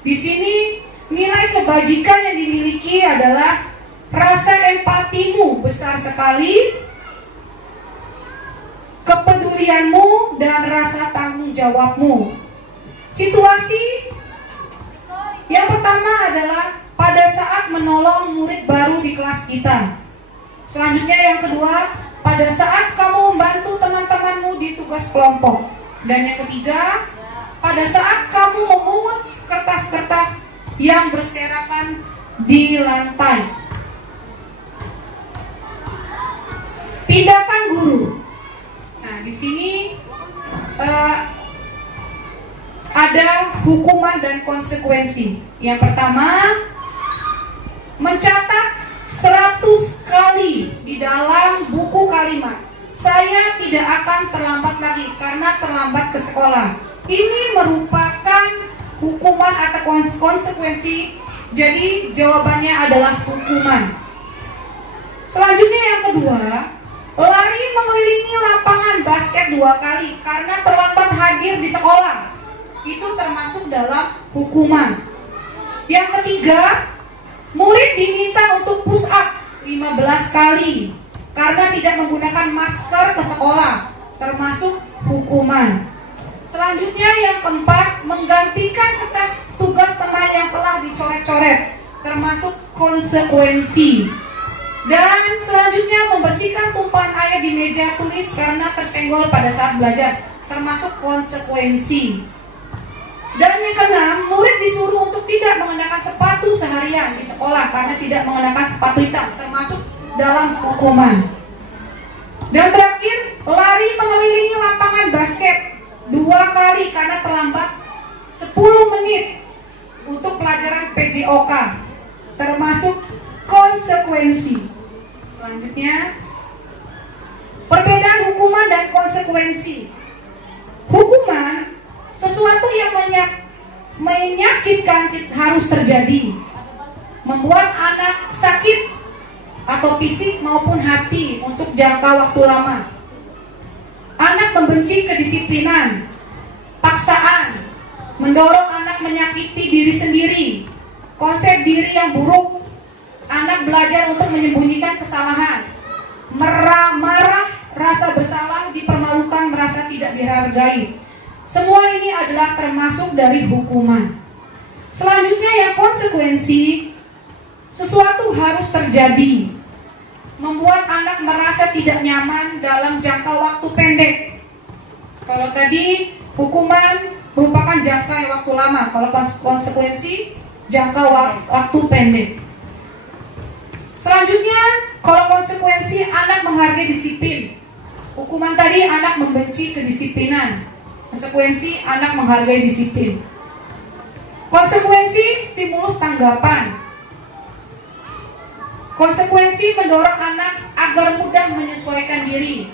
Di sini nilai kebajikan yang dimiliki adalah rasa empatimu besar sekali, kepedulianmu dan rasa tanggung jawabmu. Situasi yang pertama adalah menolong murid baru di kelas kita. Selanjutnya yang kedua, pada saat kamu membantu teman-temanmu di tugas kelompok. Dan yang ketiga, pada saat kamu memungut kertas-kertas yang berserakan di lantai. Tindakan guru. Nah, di sini ada hukuman dan konsekuensi. Yang pertama, mencatat 100 kali di dalam buku kalimat, saya tidak akan terlambat lagi karena terlambat ke sekolah. Ini merupakan hukuman atau konsekuensi. Jadi jawabannya adalah hukuman. Selanjutnya yang kedua, lari mengelilingi lapangan basket 2 kali karena terlambat hadir di sekolah. Itu termasuk dalam hukuman. Yang ketiga, murid diminta untuk push up 15 kali karena tidak menggunakan masker ke sekolah, termasuk hukuman. Selanjutnya yang keempat, menggantikan kertas tugas teman yang telah dicoret-coret, termasuk konsekuensi. Dan selanjutnya membersihkan tumpahan air di meja tulis karena tersenggol pada saat belajar, termasuk konsekuensi. Dan yang keenam, murid disuruh untuk tidak mengenakan sepatu seharian di sekolah karena tidak mengenakan sepatu hitam, termasuk dalam hukuman. Dan terakhir, lari mengelilingi lapangan basket 2 kali karena terlambat 10 menit untuk pelajaran PJOK, termasuk konsekuensi. Selanjutnya, perbedaan hukuman dan konsekuensi. Hukuman sesuatu yang menyakitkan harus terjadi, membuat anak sakit atau fisik maupun hati untuk jangka waktu lama. Anak membenci kedisiplinan, paksaan, mendorong anak menyakiti diri sendiri, konsep diri yang buruk. Anak belajar untuk menyembunyikan kesalahan, marah, rasa bersalah, dipermalukan, merasa tidak dihargai. Semua ini adalah termasuk dari hukuman. Selanjutnya yang konsekuensi, sesuatu harus terjadi, membuat anak merasa tidak nyaman dalam jangka waktu pendek. Kalau tadi hukuman merupakan jangka waktu lama, kalau konsekuensi jangka waktu pendek. Selanjutnya, kalau konsekuensi anak menghargai disiplin. Hukuman tadi anak membenci kedisiplinan. Konsekuensi anak menghargai disiplin. Konsekuensi stimulus tanggapan. Konsekuensi mendorong anak agar mudah menyesuaikan diri.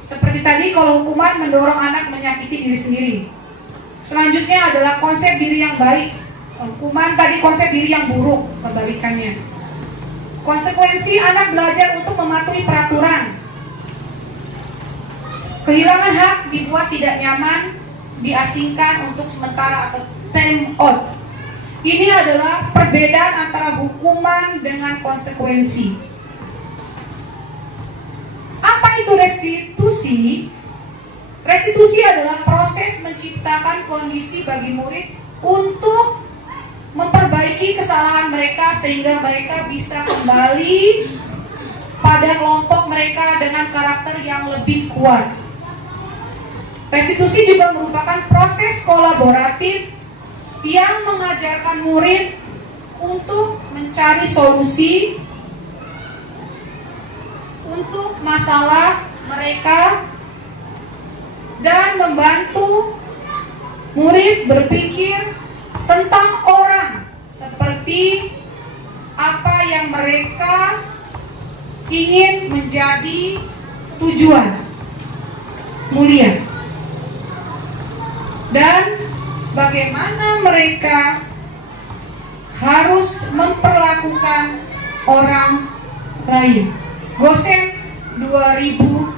Seperti tadi kalau hukuman mendorong anak menyakiti diri sendiri. Selanjutnya adalah konsep diri yang baik. Hukuman tadi konsep diri yang buruk, kebalikannya. Konsekuensi anak belajar untuk mematuhi peraturan. Kehilangan hak, dibuat tidak nyaman, diasingkan untuk sementara atau time out. Ini adalah perbedaan antara hukuman dengan konsekuensi. Apa itu restitusi? Restitusi adalah proses menciptakan kondisi bagi murid untuk memperbaiki kesalahan mereka sehingga mereka bisa kembali pada kelompok mereka dengan karakter yang lebih kuat. Restitusi juga merupakan proses kolaboratif yang mengajarkan murid untuk mencari solusi untuk masalah mereka dan membantu murid berpikir tentang orang seperti apa yang mereka ingin menjadi tujuan mulia dan bagaimana mereka harus memperlakukan orang lain. Gosen 2004.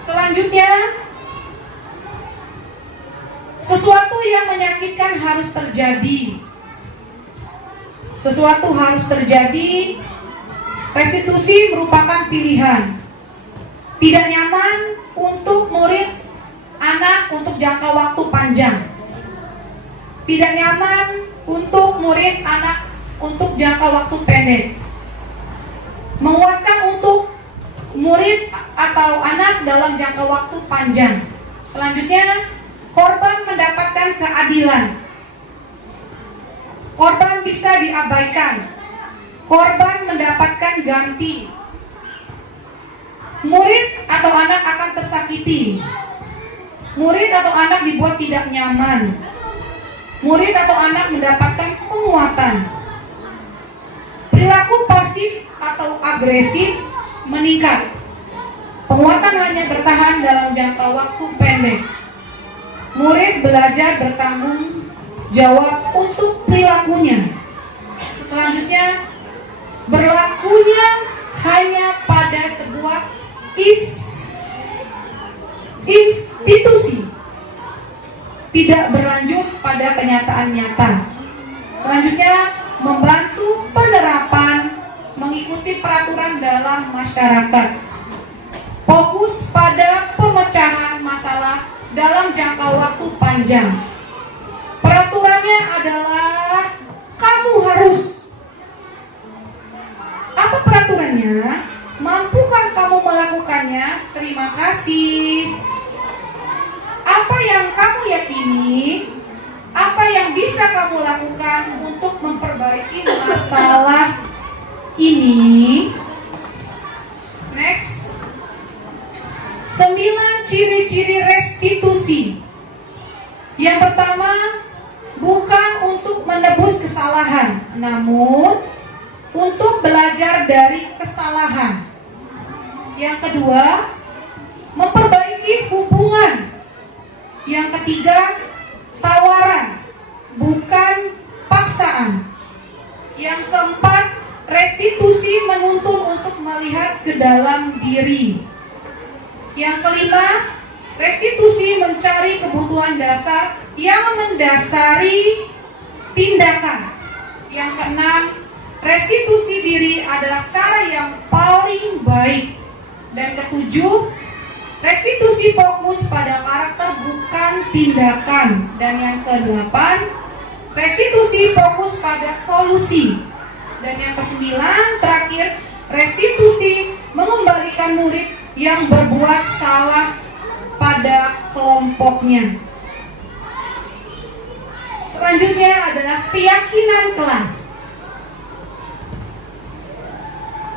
Selanjutnya, sesuatu yang menyakitkan harus terjadi. Sesuatu harus terjadi. Restitusi merupakan pilihan. Tidak nyaman untuk murid anak untuk jangka waktu panjang. Tidak nyaman untuk murid anak untuk jangka waktu pendek. Menguatkan untuk murid atau anak dalam jangka waktu panjang. Selanjutnya, korban mendapatkan keadilan. Korban bisa diabaikan. Korban mendapatkan ganti. Murid atau anak akan tersakiti. Murid atau anak dibuat tidak nyaman. Murid atau anak mendapatkan penguatan. Perilaku pasif atau agresif meningkat. Penguatan hanya bertahan dalam jangka waktu pendek. Murid belajar bertanggung jawab untuk perilakunya. Selanjutnya, berlakunya hanya pada sebuah institusi, tidak berlanjut pada kenyataan nyata. Selanjutnya, membantu penerapan mengikuti peraturan dalam masyarakat. Fokus pada pemecahan masalah dalam jangka waktu panjang. Peraturannya adalah kamu harus. Apa peraturannya? Mampukah kamu melakukannya? Terima kasih. Apa yang kamu yakini? Apa yang bisa kamu lakukan untuk memperbaiki masalah ini? Next. 9 ciri-ciri restitusi. Yang pertama, bukan untuk menebus kesalahan, namun untuk belajar dari kesalahan. Yang kedua, memperbaiki hubungan. Yang ketiga, tawaran, bukan paksaan. Yang keempat, restitusi menuntun untuk melihat ke dalam diri. Yang kelima, restitusi mencari kebutuhan dasar yang mendasari tindakan. Yang keenam, restitusi diri adalah cara yang paling baik. Dan ketujuh, restitusi fokus pada karakter bukan tindakan. Dan yang kedelapan, restitusi fokus pada solusi. Dan yang kesembilan, terakhir, restitusi mengembalikan murid yang berbuat salah pada kelompoknya. Selanjutnya adalah keyakinan kelas.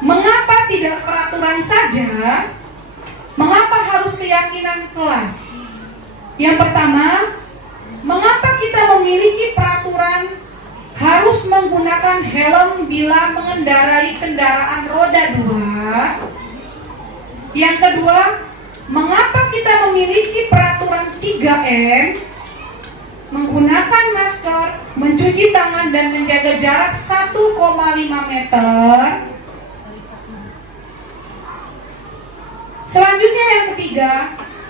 Mengapa tidak peraturan saja? Mengapa harus keyakinan kelas? Yang pertama, mengapa kita memiliki peraturan harus menggunakan helm bila mengendarai kendaraan roda 2? Yang kedua, mengapa kita memiliki peraturan 3M? Menggunakan masker, mencuci tangan dan menjaga jarak 1,5 meter. Selanjutnya yang ketiga,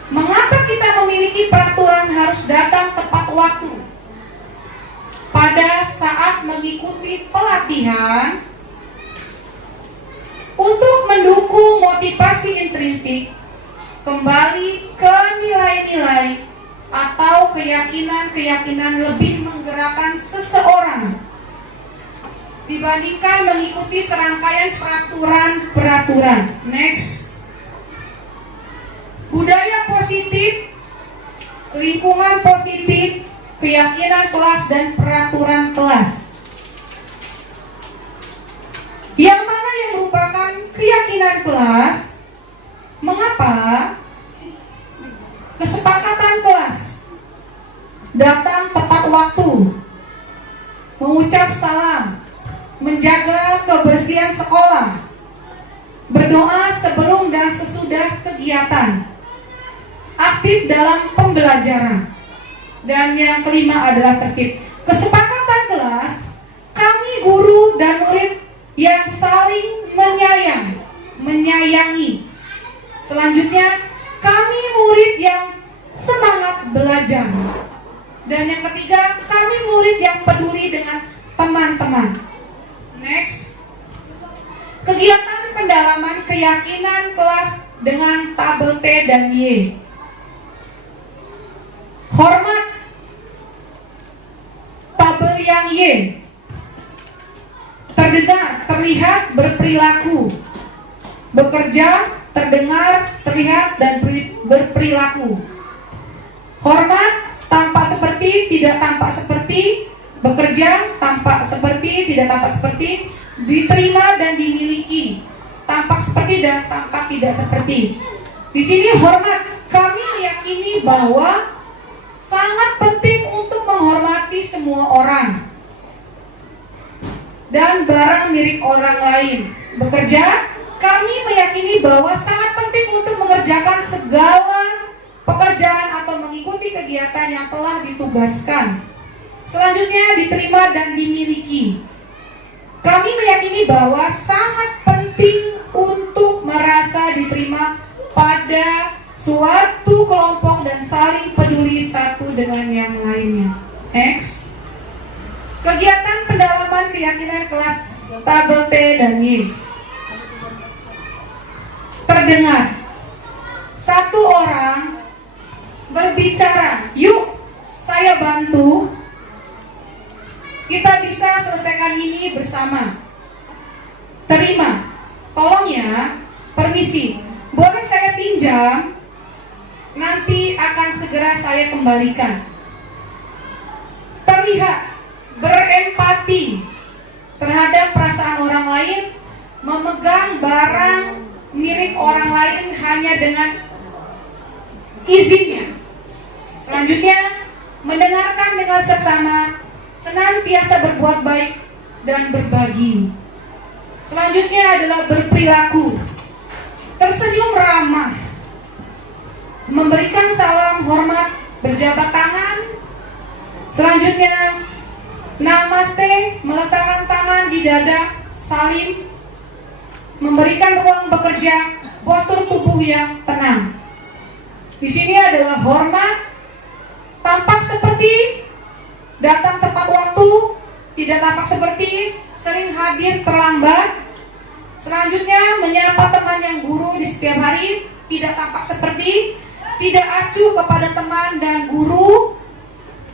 mengapa kita memiliki peraturan harus datang tepat waktu? Pada saat mengikuti pelatihan, untuk mendukung motivasi intrinsik, kembali ke nilai-nilai atau keyakinan-keyakinan lebih menggerakkan seseorang dibandingkan mengikuti serangkaian peraturan-peraturan. Next. Budaya positif, lingkungan positif, keyakinan kelas dan peraturan kelas. Yang mana yang merupakan keyakinan kelas? Mengapa? Kesepakatan kelas, datang tepat waktu, mengucap salam, menjaga kebersihan sekolah, berdoa sebelum dan sesudah kegiatan, aktif dalam pembelajaran. Dan yang kelima adalah tertib. Kesepakatan kelas, kami guru dan murid yang saling menyayangi. Selanjutnya, kami murid yang semangat belajar. Dan yang ketiga, kami murid yang peduli dengan teman-teman. Next. Kegiatan pendalaman keyakinan kelas dengan tabel T dan Y. Hormat. Tabel yang Y Y. Terdengar, terlihat, berperilaku. Bekerja, terdengar, terlihat, dan berperilaku. Hormat, tampak seperti, tidak tampak seperti. Bekerja, tampak seperti, tidak tampak seperti. Diterima dan dimiliki, tampak seperti dan tampak tidak seperti. Di sini hormat, kami meyakini bahwa sangat penting untuk menghormati semua orang dan barang milik orang lain. Bekerja, kami meyakini bahwa sangat penting untuk mengerjakan segala pekerjaan atau mengikuti kegiatan yang telah ditugaskan. Selanjutnya, diterima dan dimiliki. Kami meyakini bahwa sangat penting untuk merasa diterima pada suatu kelompok dan saling peduli satu dengan yang lainnya. X. Kegiatan pendalaman keyakinan kelas tabel T dan Y. Terdengar. Satu orang berbicara, yuk saya bantu. Kita bisa selesaikan ini bersama. Terima, tolong ya, permisi, boleh saya pinjam? Nanti akan segera saya kembalikan. Terlihat, berempati terhadap perasaan orang lain, memegang barang milik orang lain hanya dengan izinnya. Selanjutnya, mendengarkan dengan seksama, senantiasa berbuat baik dan berbagi. Selanjutnya adalah berperilaku, tersenyum ramah, memberikan salam hormat, berjabat tangan. Selanjutnya, namaste, meletakkan tangan di dada, salim, memberikan ruang bekerja, postur tubuh yang tenang. Di sini adalah hormat, tampak seperti datang tepat waktu, tidak tampak seperti sering hadir terlambat. Selanjutnya, menyapa teman yang guru di setiap hari, tidak tampak seperti tidak acuh kepada teman dan guru.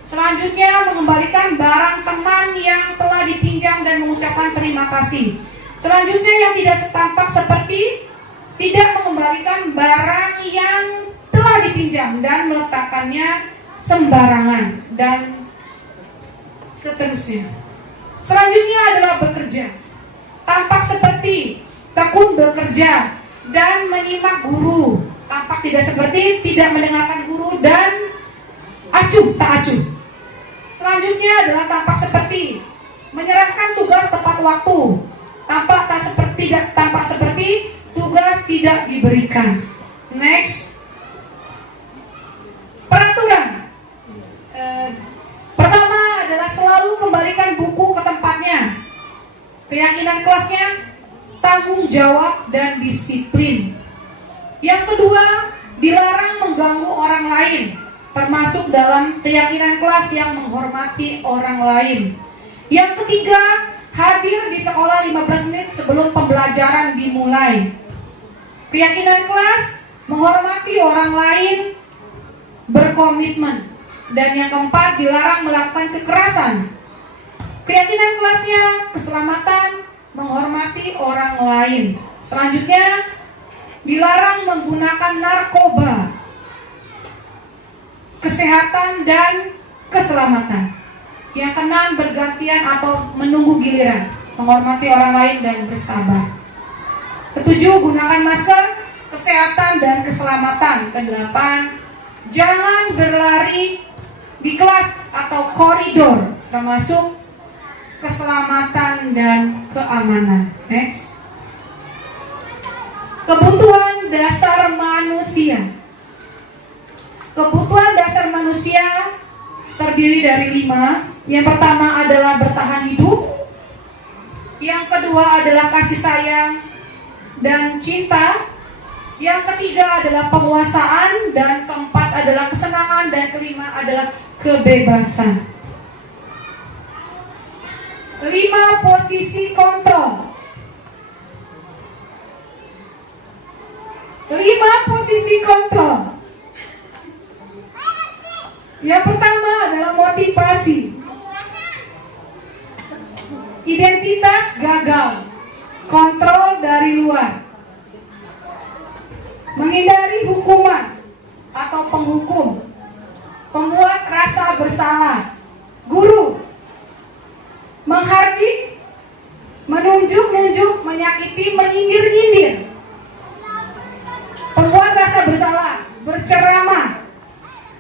Selanjutnya, mengembalikan barang teman yang telah dipinjam dan mengucapkan terima kasih. Selanjutnya, yang tidak tampak seperti tidak mengembalikan barang yang telah dipinjam dan meletakkannya sembarangan dan seterusnya. Selanjutnya adalah bekerja. Tampak seperti tekun bekerja dan menyimak guru. Tampak tidak seperti tidak mendengarkan guru dan acuh tak acuh. Selanjutnya adalah tampak seperti menyerahkan tugas tepat waktu. Tampak seperti tugas tidak diberikan. Next. Peraturan. Pertama adalah selalu kembalikan buku ke tempatnya. Keyakinan kelasnya, tanggung jawab dan disiplin. Yang kedua, dilarang mengganggu orang lain, termasuk dalam keyakinan kelas yang menghormati orang lain. Yang ketiga, hadir di sekolah 15 menit sebelum pembelajaran dimulai. Keyakinan kelas menghormati orang lain, berkomitmen. Dan yang keempat, dilarang melakukan kekerasan. Keyakinan kelasnya, keselamatan, menghormati orang lain. Selanjutnya, dilarang menggunakan narkoba, kesehatan dan keselamatan. Yang keenam, bergantian atau menunggu giliran, menghormati orang lain dan bersabar. Ketujuh, gunakan masker, kesehatan dan keselamatan. Kedelapan, jangan berlari di kelas atau koridor, termasuk keselamatan dan keamanan. Next. Kebutuhan dasar manusia. Kebutuhan dasar manusia terdiri dari 5. Yang pertama adalah bertahan hidup. Yang kedua adalah kasih sayang dan cinta. Yang ketiga adalah penguasaan, dan keempat adalah kesenangan, dan kelima adalah kebebasan. 5 posisi kontrol. 5 posisi kontrol. Yang pertama adalah motivasi. Identitas gagal, kontrol dari luar, menghindari hukuman atau penghukum, pembuat rasa bersalah, guru, menghardik, menunjuk-nunjuk, menyakiti, menyindir-nyindir, pembuat rasa bersalah, berceramah,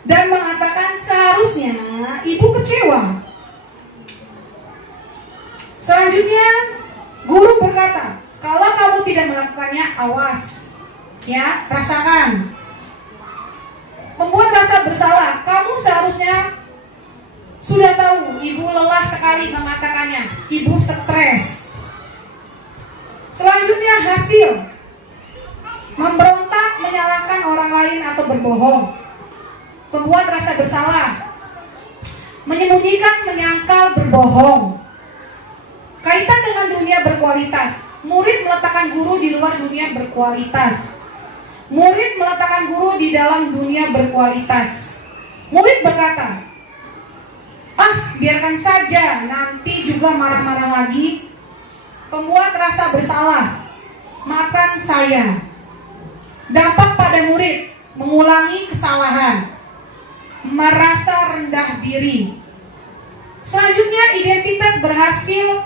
dan mengatakan seharusnya ibu kecewa. Selanjutnya, guru berkata, kalau kamu tidak melakukannya, awas, ya, rasakan. Membuat rasa bersalah, kamu seharusnya sudah tahu, ibu lelah sekali mengatakannya, ibu stres. Selanjutnya, hasil, memberontak, menyalahkan orang lain atau berbohong. Membuat rasa bersalah, menyembunyikan, menyangkal, berbohong. Kaitan dengan dunia berkualitas, murid meletakkan guru di luar dunia berkualitas. Murid meletakkan guru di dalam dunia berkualitas. Murid berkata, biarkan saja, nanti juga marah-marah lagi. Pembuat rasa bersalah, maafkan saya. Dampak pada murid, mengulangi kesalahan, merasa rendah diri. Selanjutnya, identitas berhasil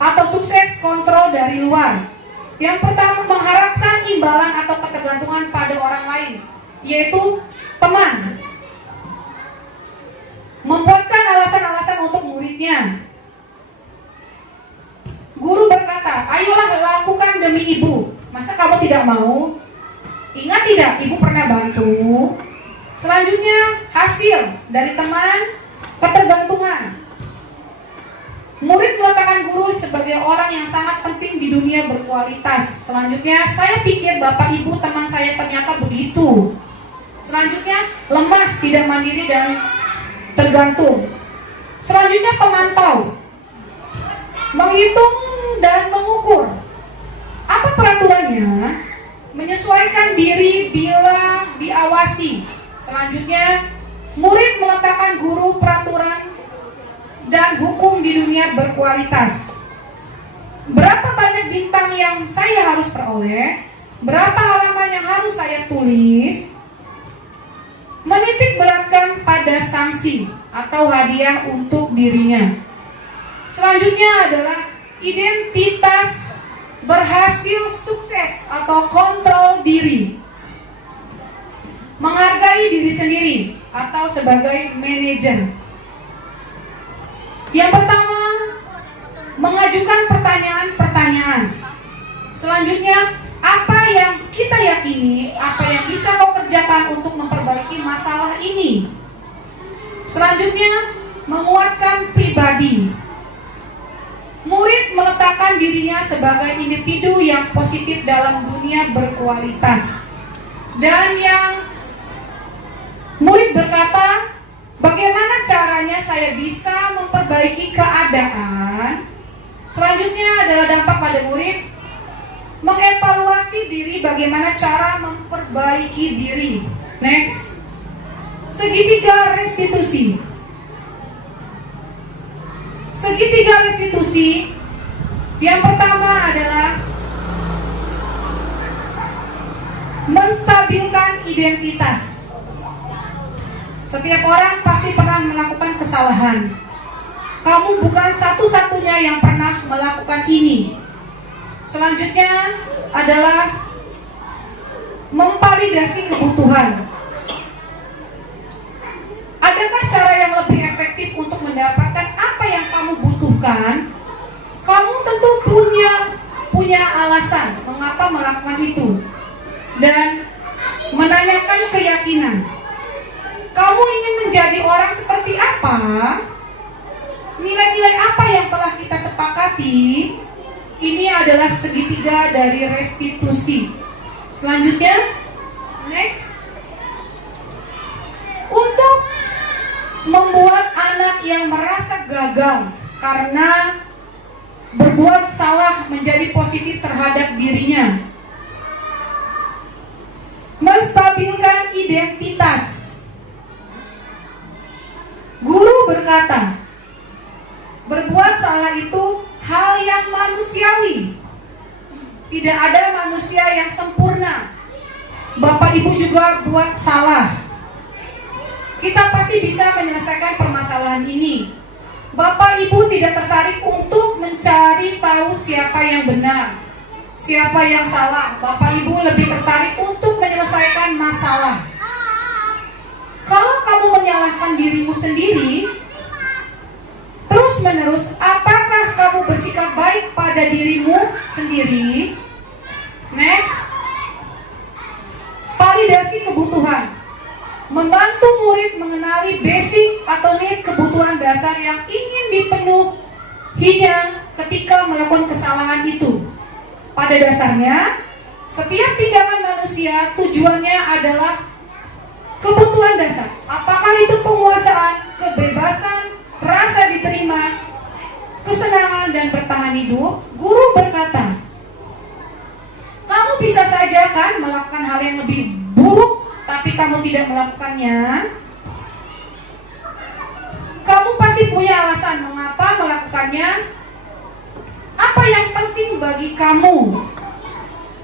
atau sukses kontrol dari luar. Yang pertama, mengharapkan imbalan atau ketergantungan pada orang lain, yaitu teman. Membuatkan alasan-alasan untuk muridnya. Guru berkata, ayolah lakukan demi ibu. Masa kamu tidak mau? Ingat tidak, ibu pernah bantu. Selanjutnya, hasil dari teman, ketergantungan. Murid meletakkan guru sebagai orang yang sangat penting di dunia berkualitas. Selanjutnya, saya pikir bapak ibu teman saya ternyata begitu. Selanjutnya, lemah, tidak mandiri dan tergantung. Selanjutnya, pemantau, menghitung dan mengukur. Apa peraturannya? Menyesuaikan diri bila diawasi. Selanjutnya, murid meletakkan guru, peraturan dan hukum di dunia berkualitas. Berapa banyak bintang yang saya harus peroleh? Berapa halaman yang harus saya tulis? Menitik beratkan pada sanksi atau hadiah untuk dirinya. Selanjutnya adalah identitas berhasil sukses atau kontrol diri. Menghargai diri sendiri atau sebagai manajer. Yang pertama, mengajukan pertanyaan-pertanyaan. Selanjutnya, apa yang kita yakini, apa yang bisa kau kerjakan untuk memperbaiki masalah ini. Selanjutnya, menguatkan pribadi. Murid meletakkan dirinya sebagai individu yang positif dalam dunia berkualitas. Dan yang murid berkata, bagaimana caranya saya bisa memperbaiki keadaan? Selanjutnya adalah dampak pada murid, mengevaluasi diri, bagaimana cara memperbaiki diri. Next, segitiga restitusi. Segitiga restitusi, yang pertama adalah menstabilkan identitas. Setiap orang pasti pernah melakukan kesalahan. Kamu bukan satu-satunya yang pernah melakukan ini. Selanjutnya adalah memvalidasi kebutuhan. Adakah cara yang lebih efektif untuk mendapatkan apa yang kamu butuhkan? Kamu tentu punya alasan mengapa melakukan itu. Dan menanyakan keyakinan. Kamu ingin menjadi orang seperti apa? Nilai-nilai apa yang telah kita sepakati? Ini adalah segitiga dari restitusi. Selanjutnya, next. Untuk membuat anak yang merasa gagal karena berbuat salah menjadi positif terhadap dirinya. Menstabilkan identitas. Guru berkata, berbuat salah itu sekali. Tidak ada manusia yang sempurna. Bapak Ibu juga buat salah. Kita pasti bisa menyelesaikan permasalahan ini. Bapak Ibu tidak tertarik untuk mencari tahu siapa yang benar, siapa yang salah. Bapak Ibu lebih tertarik untuk menyelesaikan masalah. Kalau kamu menyalahkan dirimu sendiri terus menerus, apakah kamu bersikap baik pada dirimu sendiri? Next, validasi kebutuhan. Membantu murid mengenali basic atau need kebutuhan dasar yang ingin dipenuhinya ketika melakukan kesalahan itu. Pada dasarnya, setiap tindakan manusia tujuannya adalah kebutuhan dasar. Apakah itu penguasaan, kebebasan, rasa diterima, kesenangan, dan bertahan hidup? Guru berkata, kamu bisa saja kan melakukan hal yang lebih buruk, tapi kamu tidak melakukannya. Kamu pasti punya alasan mengapa melakukannya. Apa yang penting bagi kamu?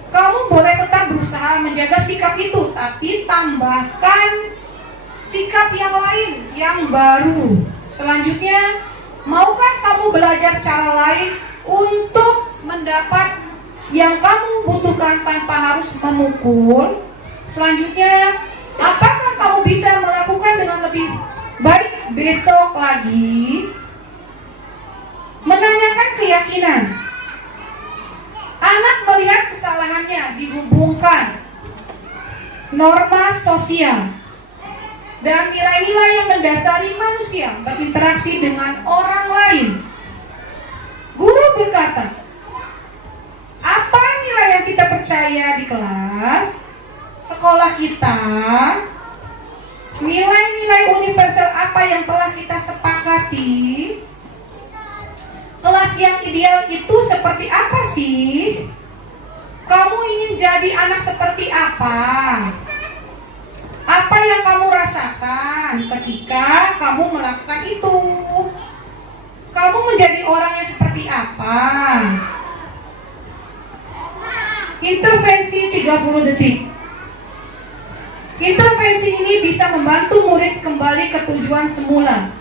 Kamu boleh tetap berusaha menjaga sikap itu, tapi tambahkan sikap yang lain, yang baru. Selanjutnya, maukah kamu belajar cara lain untuk mendapat yang kamu butuhkan tanpa harus memukul? Selanjutnya, apakah kamu bisa melakukan dengan lebih baik besok lagi? Menanyakan keyakinan. Anak melihat kesalahannya dihubungkan norma sosial dan nilai-nilai yang mendasari manusia berinteraksi dengan orang lain. Guru berkata, apa nilai yang kita percaya di kelas, sekolah kita, nilai-nilai universal apa yang telah kita sepakati? Kelas yang ideal itu seperti apa sih? Kamu ingin jadi anak seperti apa? Apa yang kamu rasakan ketika kamu melakukan itu? Kamu menjadi orang yang seperti apa? Intervensi 30 detik. Intervensi ini bisa membantu murid kembali ke tujuan semula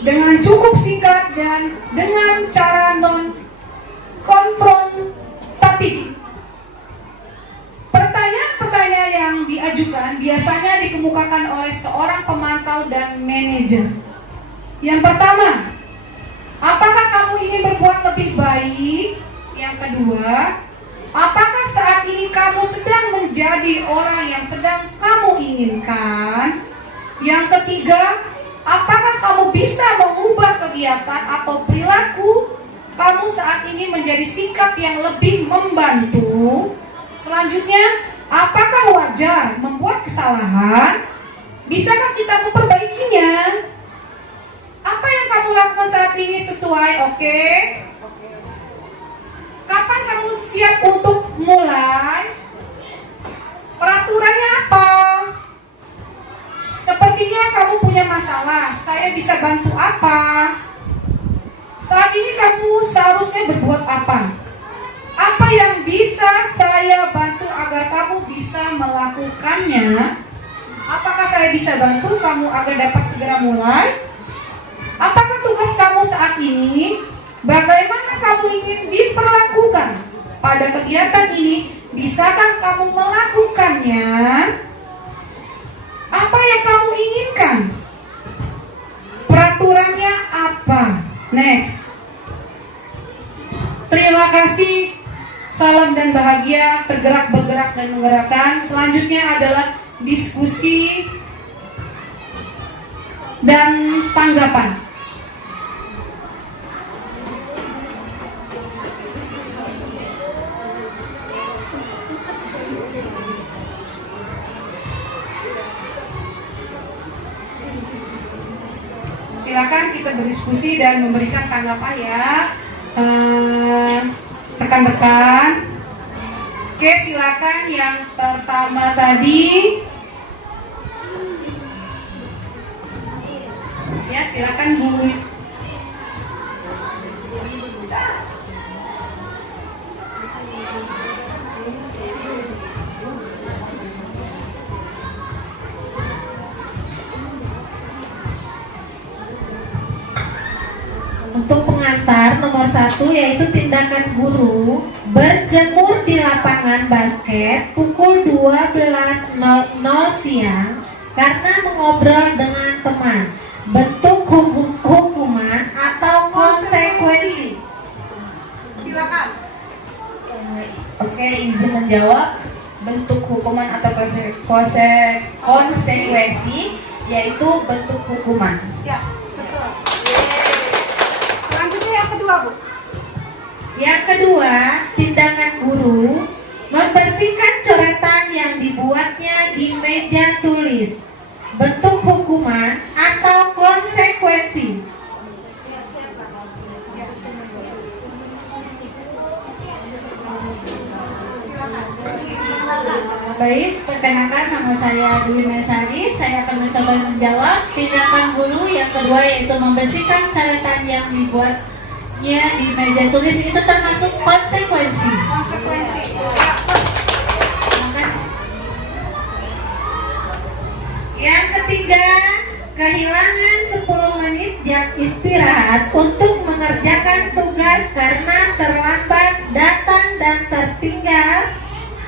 dengan cukup singkat dan dengan cara non-konfrontatif. Pertanyaan-pertanyaan yang diajukan biasanya dikemukakan oleh seorang pemantau dan manajer. Yang pertama, apakah kamu ingin berbuat lebih baik? Yang kedua, apakah saat ini kamu sedang menjadi orang yang sedang kamu inginkan? Yang ketiga, apakah kamu bisa mengubah kegiatan atau perilaku kamu saat ini menjadi sikap yang lebih membantu? Selanjutnya, apakah wajar membuat kesalahan? Bisakah kita memperbaikinya? Apa yang kamu lakukan saat ini sesuai? Oke? Kapan kamu siap untuk mulai? Peraturannya apa? Sepertinya kamu punya masalah. Saya bisa bantu apa? Saat ini kamu seharusnya berbuat apa? Apa yang bisa saya bantu agar kamu bisa melakukannya? Apakah saya bisa bantu kamu agar dapat segera mulai? Apakah tugas kamu saat ini? Bagaimana kamu ingin diperlakukan pada kegiatan ini? Bisakah kamu melakukannya? Apa yang kamu inginkan? Peraturannya apa? Next. Terima kasih. Salam dan bahagia, tergerak, bergerak, dan menggerakkan. Selanjutnya adalah diskusi dan tanggapan. Silakan kita berdiskusi dan memberikan tanggapan ya, rekan-rekan. Oke, silakan yang pertama tadi. Ya, silakan Bu. Untuk pengantar nomor 1 yaitu tindakan guru berjemur di lapangan basket pukul 12.00 siang karena mengobrol dengan teman. Bentuk hukuman atau konsekuensi. Silakan. Oke, izin menjawab. Bentuk hukuman atau konsekuensi yaitu bentuk hukuman. Ya, betul. Selanjutnya yang kedua, Bu. Yang kedua, tindakan guru membersihkan coretan yang dibuatnya di meja tulis. Bentuk hukuman atau konsekuensi. Baik, perkenalkan nama saya Dwi Mesari. Saya akan mencoba menjawab. Tindakan guru yang kedua yaitu membersihkan coretan yang dibuatnya di meja tulis itu termasuk konsekuensi. Konsekuensi. Ya, Terima kasih. Yang ketiga, kehilangan 10 menit jam istirahat untuk mengerjakan tugas karena terlambat datang dan tertinggal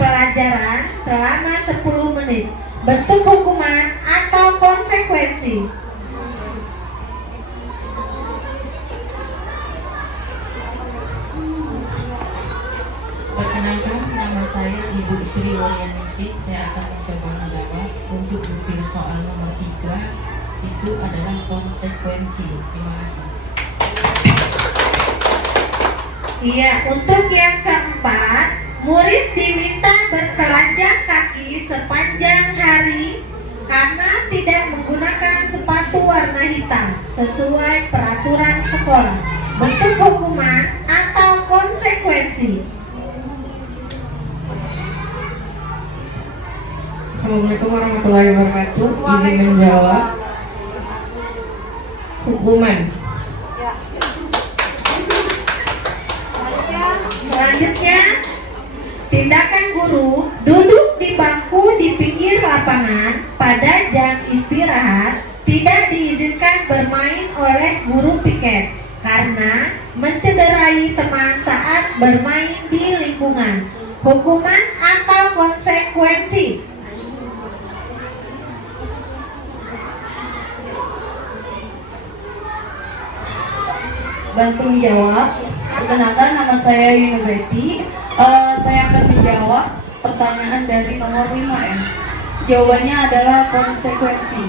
pelajaran selama 10 menit. Bentuk hukuman atau konsekuensi. Perkenalkan, nama saya Ibu Sri Walianingsih. Saya akan mencoba menjawab. Untuk butir soal nomor 3 itu adalah konsekuensi. Terima kasih. Iya, untuk yang keempat, murid diminta bertelanjang kaki sepanjang hari karena tidak menggunakan sepatu warna hitam sesuai peraturan sekolah. Bentuk hukuman atau konsekuensi. Assalamualaikum warahmatullahi wabarakatuh. Izin menjawab. Hukuman. ya. Selanjutnya, tindakan guru duduk di bangku di pinggir lapangan pada jam istirahat tidak diizinkan bermain oleh guru piket karena mencederai teman saat bermain di lingkungan. Hukuman atau konsekuensi. Bantu menjawab. Perkenalkan, nama saya Yunubeti. Saya akan menjawab pertanyaan dari nomor 5 ya. Jawabannya adalah konsekuensi.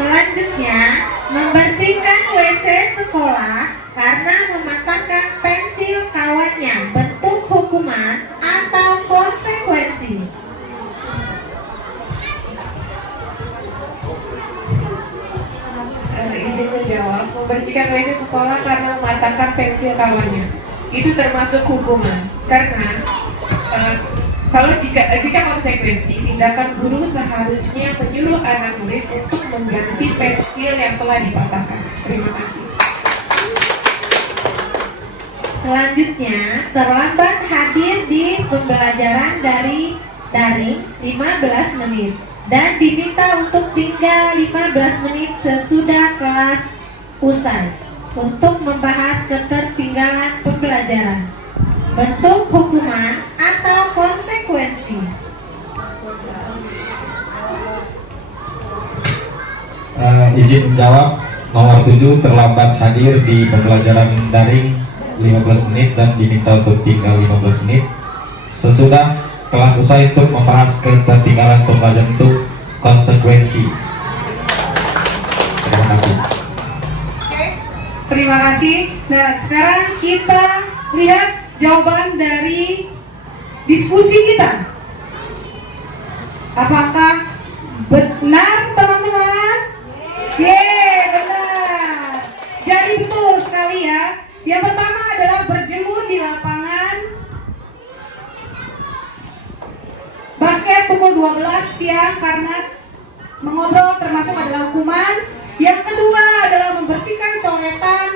Selanjutnya, membersihkan WC sekolah karena mematahkan pensil kawannya. Bentuk hukuman atau konsekuensi. Izin menjawab, membersihkan WC sekolah karena mematahkan pensil kawannya itu termasuk hukuman karena jika konsekuensi, tindakan guru seharusnya menyuruh anak murid untuk mengganti pensil yang telah dipatahkan. Terima kasih. Selanjutnya, terlambat hadir di pembelajaran dari daring 15 menit dan diminta untuk tinggal 15 menit sesudah kelas usai untuk membahas ketertinggalan pembelajaran. Bentuk hukuman atau konsekuensi. Izin menjawab. Nomor 7, terlambat hadir di pembelajaran daring 15 menit dan diminta untuk tinggal 15 menit sesudah kelas usai untuk membahas ketertinggalan pembelajaran itu konsekuensi. Terima kasih. Oke, terima kasih. Nah, sekarang kita lihat jawaban dari diskusi kita. Apakah benar, teman-teman? Yeay, benar. Jadi betul sekali ya. Yang pertama adalah berjemur di lapangan basket pukul 12 siang karena mengobrol termasuk adalah hukuman. Yang kedua adalah membersihkan coretan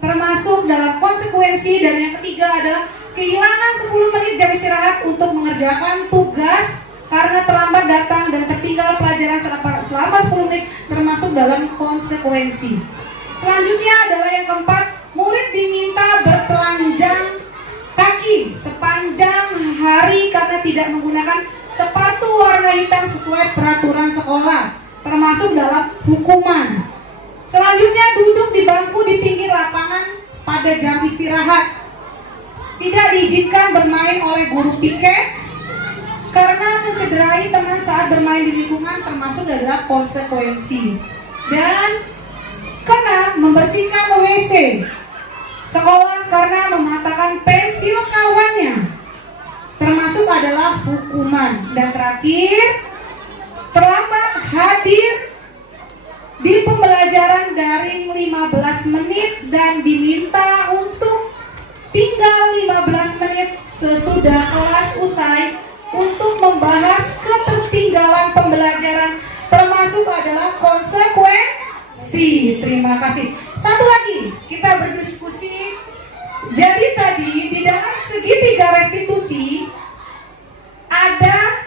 termasuk dalam konsekuensi. Dan yang ketiga adalah kehilangan 10 menit jam istirahat untuk mengerjakan tugas karena terlambat datang dan tertinggal pelajaran selama 10 menit termasuk termasuk dalam konsekuensi. Selanjutnya adalah yang keempat, murid diminta bertelanjang kaki sepanjang hari karena tidak menggunakan sepatu warna hitam sesuai peraturan sekolah, termasuk dalam hukuman. Selanjutnya, duduk di bangku di pinggir lapangan pada jam istirahat. Tidak diizinkan bermain oleh guru piket karena mencederai teman saat bermain di lingkungan, termasuk adalah konsekuensi. Dan kena membersihkan WC sekolah karena mematahkan pensil kawannya, termasuk adalah hukuman. Dan terakhir, terlambat hadir di pembelajaran daring 15 menit dan diminta untuk tinggal 15 menit sesudah kelas usai untuk membahas ketertinggalan pembelajaran, termasuk adalah konsekuensi. Terima kasih. Satu lagi, kita berdiskusi. Jadi tadi di dalam segitiga restitusi ada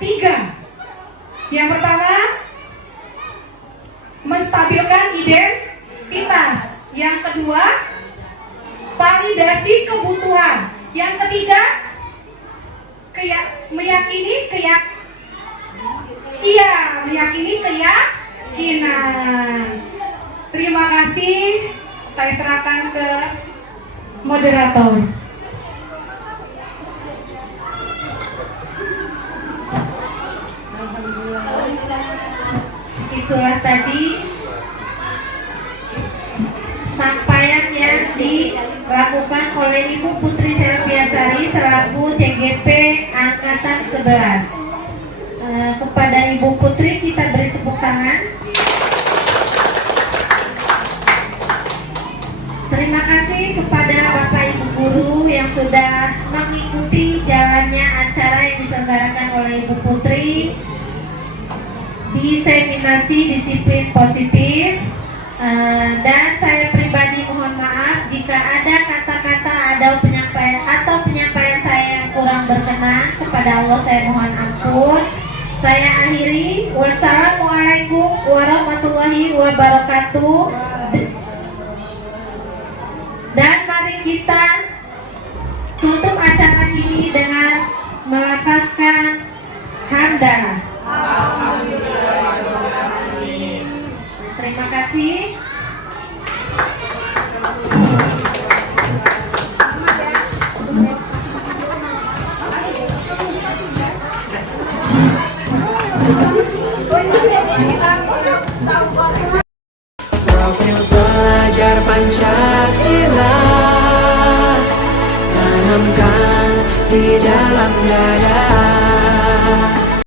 3. Yang pertama, menstabilkan identitas. Yang kedua, validasi kebutuhan. Yang ketiga, meyakini keyakinan. Terima kasih. Saya serahkan ke moderator. Itulah tadi sampaian yang dilakukan oleh Ibu Putri Selviasari selaku CGP Angkatan 11. Kepada Ibu Putri kita beri tepuk tangan. Terima kasih kepada Bapak Ibu Guru yang sudah mengikuti jalannya acara yang diselenggarakan oleh Ibu Putri. Diseminasi disiplin positif, dan saya pribadi mohon maaf jika ada kata-kata atau penyampaian saya yang kurang berkenan. Kepada Allah saya mohon ampun. Saya akhiri. Wassalamualaikum warahmatullahi wabarakatuh. Dan mari kita tutup acara ini dengan melafazkan hamdalah. Terima kasih. Profil pelajar Pancasila tanamkan di dalam dada.